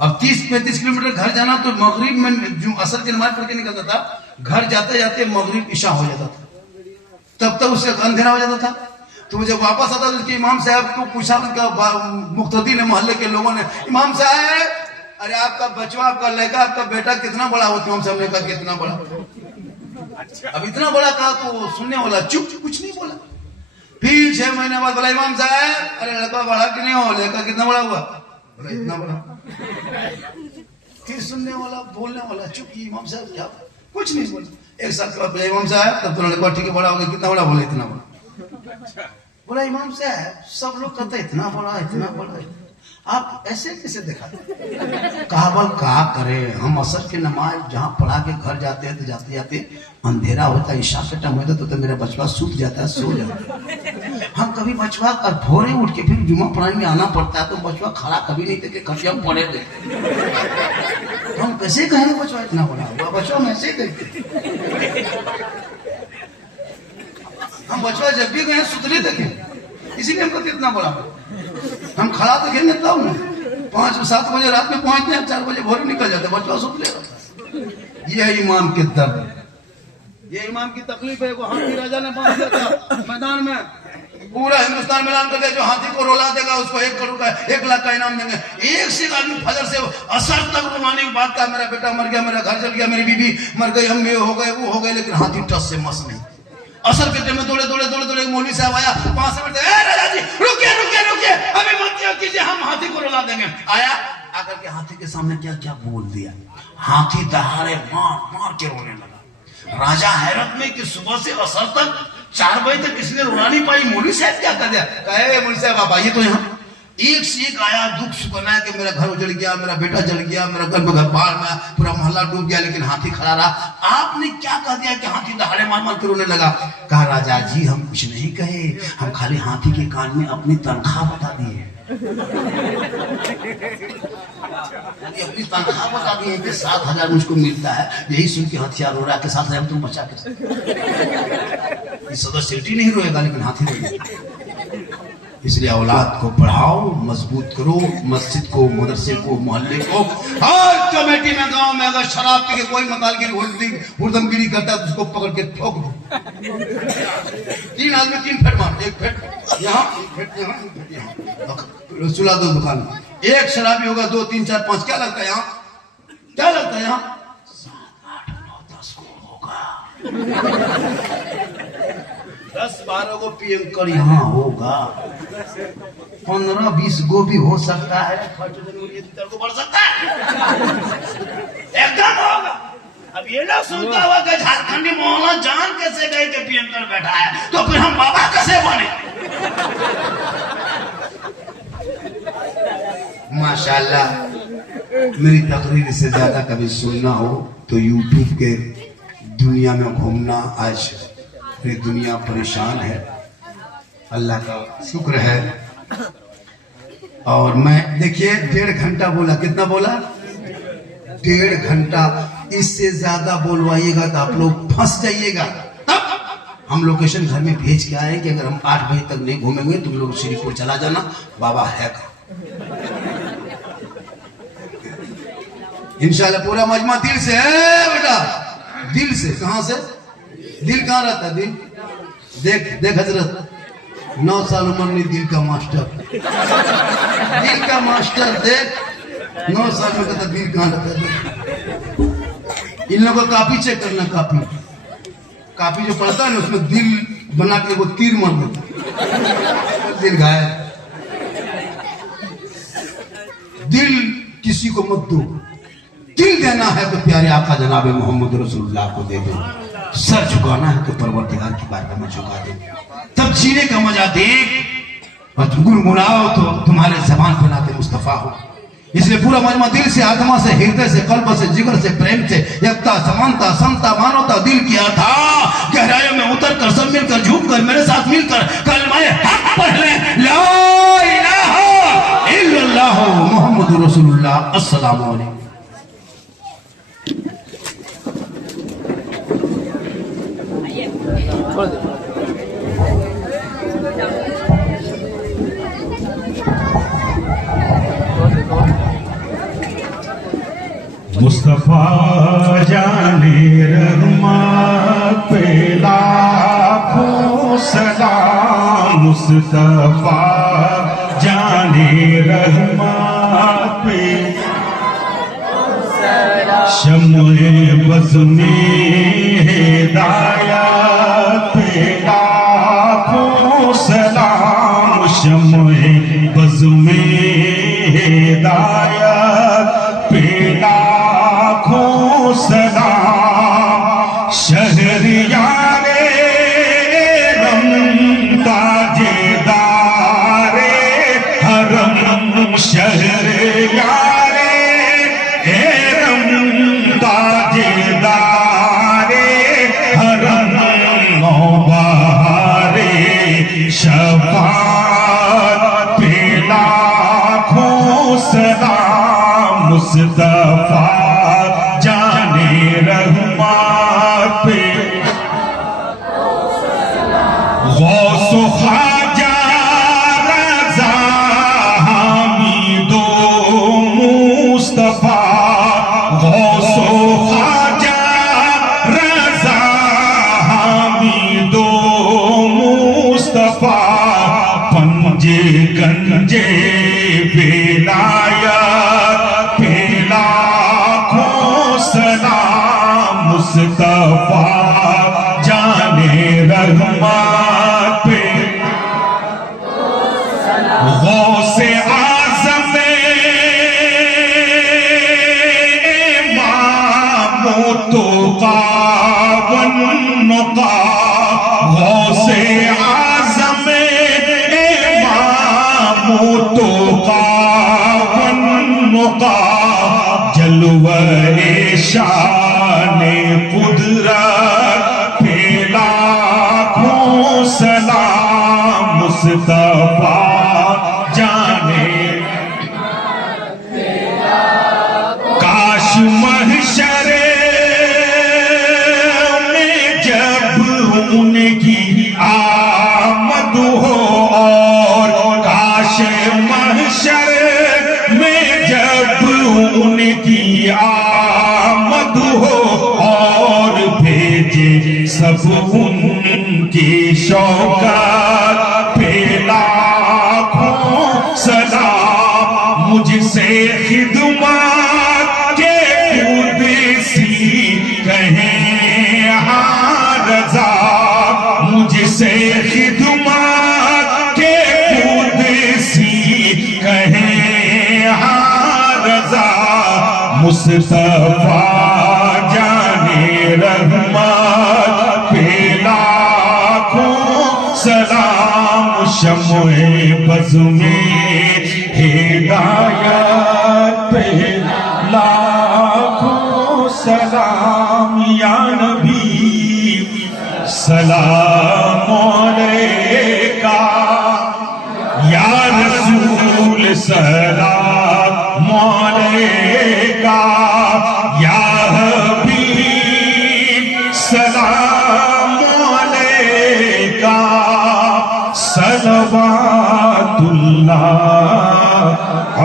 अब 30-35 किलोमीटर घर जाना, तो मगरिब में असर की नमाज पढ़ के निकलता था, घर जाते जाते मगरिब इशा हो जाता था, तब तक उससे अंधेरा हो जाता था। तो जब वापस आता तो इमाम साहब को पूछा, उनका मुख्तदी ने, मोहल्ले के लोगों ने, इमाम साहब अरे आपका बचवा, आपका लड़का, आपका बेटा कितना बड़ा हो? इमाम साहब ने कहा कितना बड़ा? अब इतना बड़ा कहा तो सुनने वाला चुप, कुछ नहीं बोला। फिर 6 महीने बाद बोला इमाम साहब अरे लड़का बड़ा कि नहीं हो? लड़का कितना बड़ा हुआ? बोला इतना बड़ा। फिर सुनने वाला, बोलने वाला चुप। इमाम साहब क्या? कुछ नहीं बोला। एक साल के बाद इमाम साहब तब तो लड़का ठीक है, बड़ा हो गया, कितना बड़ा? बोला इतना बड़ा। बोला इमाम साहब सब लोग कहते इतना बड़ा, इतना बड़ा, आप ऐसे कैसे दिखाते? कहा क्या करे, हम असर की नमाज जहाँ पढ़ा के घर जाते हैं तो जाते जाते अंधेरा होता है, इशा का टाइम होता तो मेरा बचवा सूख जाता है, सो जाता है। हम कभी बचवा और भोरे उठ के फिर जुम्मा पढ़ाने आना पड़ता है, तो बचवा खड़ा कभी नहीं देखे, कभी हम पढ़े देते। तो हम कैसे कहेंगे बचवा इतना बड़ा हुआ? बचवा हम ऐसे कहते, हम बचवा जब भी गए सुतले देखे, इसीलिए हमको इतना बड़ा हुआ। हम खड़ा देखेंगे तब ना, 5-7 बजे रात में पहुंचते हैं, 4 बजे भोर निकल जाते, बचवा सुत ले। ये इमाम के दर्द, ये इमाम की तकलीफ है। वो हाथी राजा ने बांध दिया था मैदान में, पूरा हिंदुस्तान मिलान करके जो हाथी को रोला देगा उसको 1 करोड़ का 1 लाख का इनाम देंगे। एक से एक आदमी फजर से असर तक रुलाने की बात का, मेरा बेटा मर गया, मेरा घर जल गया, मेरी बीबी मर गई, हम ये हो गए वो हो गए, लेकिन हाथी टस से मस नहीं। असर के टाइम में दौड़े दौड़े दौड़े दौड़े मौलवी साहब आया 5 मिनट, राजा जी रुकिए रुकिए रुकिए, अभी मत कीजिए, हम हाथी को रुला देंगे। आया, आकर के हाथी के सामने क्या क्या बोल दिया, हाथी दहाड़े मार मार के रोने लगा। राजा हैरत में कि सुबह से असर तक 4 बजे तक किसी ने रुला नहीं पाई, मौलवी साहब क्या कर दिया। कहे मौलवी साहब आप आइए तो यहाँ। एक से एक आया, दुख सुनाया कि मेरा घर उजड़ गया, मेरा बेटा जल गया, मेरा घर बाढ़ में पूरा मोहल्ला डूब गया, लेकिन हाथी खड़ा रहा। आपने क्या कह दिया कि हाथी दहाड़े मार मार के रोने लगा। कहा राजा जी हम कुछ नहीं कहे, हम खाली हाथी के कान में अपनी तनख्वाह बता दिए, अपनी तनख्वाह बता दी है कि 7,000 मुझको मिलता है। यही सुन के हथियार रो रहा है कि 7,000 तुम बचा के, सदर सिटी नहीं रोएगा लेकिन हाथी रोएगा। इसलिए औलाद को पढ़ाओ, मजबूत करो, मस्जिद को, मदरसे को, मोहल्ले को। हर कमेटी में गांव में अगर शराब पी के कोई मकालगिरी हुड़दमगिरी करता है तो उसको पकड़ के ठोक दो। 3 आदमी 3 फेट मार, 1 फेट यहाँ, 1 फेट यहाँ, 1 फेट यहाँ, सुला दो दुकान। एक शराबी होगा, 2 3 4 5, क्या लगता है यहाँ, क्या लगता है यहाँ 7 8 9 10 को होगा, 10 12 को पियंकर यहाँ होगा, 15 20 गो भी हो सकता है, 1 जनवरी को बढ़ सकता है, एकदम होगा। अब ये ना सुनता हुआ कि झारखंडी मोहल्ला जान कैसे गए कि पियंकर बैठा है, तो फिर हम बाबा कैसे बने। माशाल्लाह, मेरी तकरीर से ज्यादा कभी सुनना हो तो यूट्यूब के दुनिया में घूमना। आज पूरी दुनिया परेशान है, अल्लाह का शुक्र है। और मैं देखिए 1.5 घंटा बोला, कितना बोला, 1.5 घंटा। इससे ज्यादा बोलवाइएगा तो आप लोग फंस जाइएगा। तब हम लोकेशन घर में भेज के आए कि अगर हम 8 बजे तक नहीं घूमेंगे तुम लोग श्रीपुर चला जाना, बाबा है का। इंशाल्लाह पूरा मजमा दिल से है बेटा, दिल से। कहां से, दिल कहां रहता है, दिल देख देख हजरत 9 साल उम्र में दिल का मास्टर, दिल का मास्टर देख 9 साल में कहता दिल कहां रहता है। इन लोगों का कॉपी चेक करना, कॉपी जो पढ़ता है ना उसमें दिल बना के वो तीर मार देता, दिल घायल। दिल किसी को मत दो, दिल देना है तो प्यारे आका जनाब मोहम्मद रसूलुल्लाह को दे दो। सर झुकाना है तो परवरदिगार की बात में झुका दे, तब जीने का मजा देख। और तुम गुनगुनाओ तो तुम्हारे जबान पे नाते मुस्तफा हो। इसलिए पूरा मजमा दिल से, आत्मा से, हृदय से, कल्ब से, जिगर से, प्रेम से, एकता, समानता, समता, मानवता दिल किया था। गहराइयों में उतर कर सब मिलकर झूम कर मेरे साथ मिलकर कलमाए हक पढ़ लें, ला इलाहा इल्लल्लाह मुहम्मदुर रसूलुल्लाह। अस्सलामु अलैकुम। मुस्तफा जाने रहमत पे लाखों सलाम, मुस्तफा जाने रहमत पे शम्मे बज़ में हिदायत पे लाखों सलाम, शम्मे बज़ में हिदायत पे लाखों सलाम। शहरियारे रम ताजेदारे हरम, शहरियारे रम ताजेदारे हरम, नौबहारे शफाअत पे लाखों सलाम, मुस्तफा जाने रहमत पे गौस ख्वाजा रज़ा हामिदो मुस्तफा, गौस ख्वाजा रज़ा हामिदो मुस्तफा, गंजे विलायत पे लाखों सलाम मुस्तफा जाने रहमत पे गौसे आज़म इमाम तुक़ा वन्नुक़ा गौसे आज़म इमाम तुक़ा वन्नुक़ा जलवे शाने कुदरत पे लाखों सलाम मुस्तफा जाने काश महशरे में जब उनकी आमद हो और काश महशर में जब उनकी आमद हो और भेजे सब उनकी शौकत पे लाखों सलाम मुझसे खिदमत के कुदसी कहें हाँ रज़ा मुझसे खिदमत के कुदसी कहें हाँ रज़ा मुस्तफा जाने रहमत पे लाखों सलाम शम्ए बज़ में हिदायत पे लाखों सलाम या नबी सलाम अलैका या रसूल सलाम अलैका या हबीब सलाम अलैका सलवातुल्लाह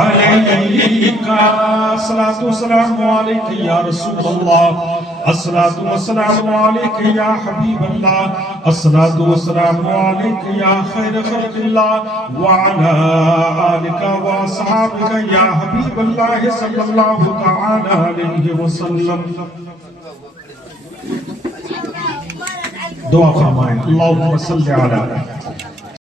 अलैका अस्सलातु वस्सलामु अलैका या रसूलल्लाह अस्सलातु वस्सलामु अलैका या हबीबल्लाह अस्सलातु वस्सलामु अलैका या खैर खल्क़िल्लाह व अला आलिका व अस्हाबिका या हबीबल्लाह सल्लल्लाहु तआला अलैहि वसल्लम। दुआ फरमाएं अल्लाहुम्मा सल्लि अला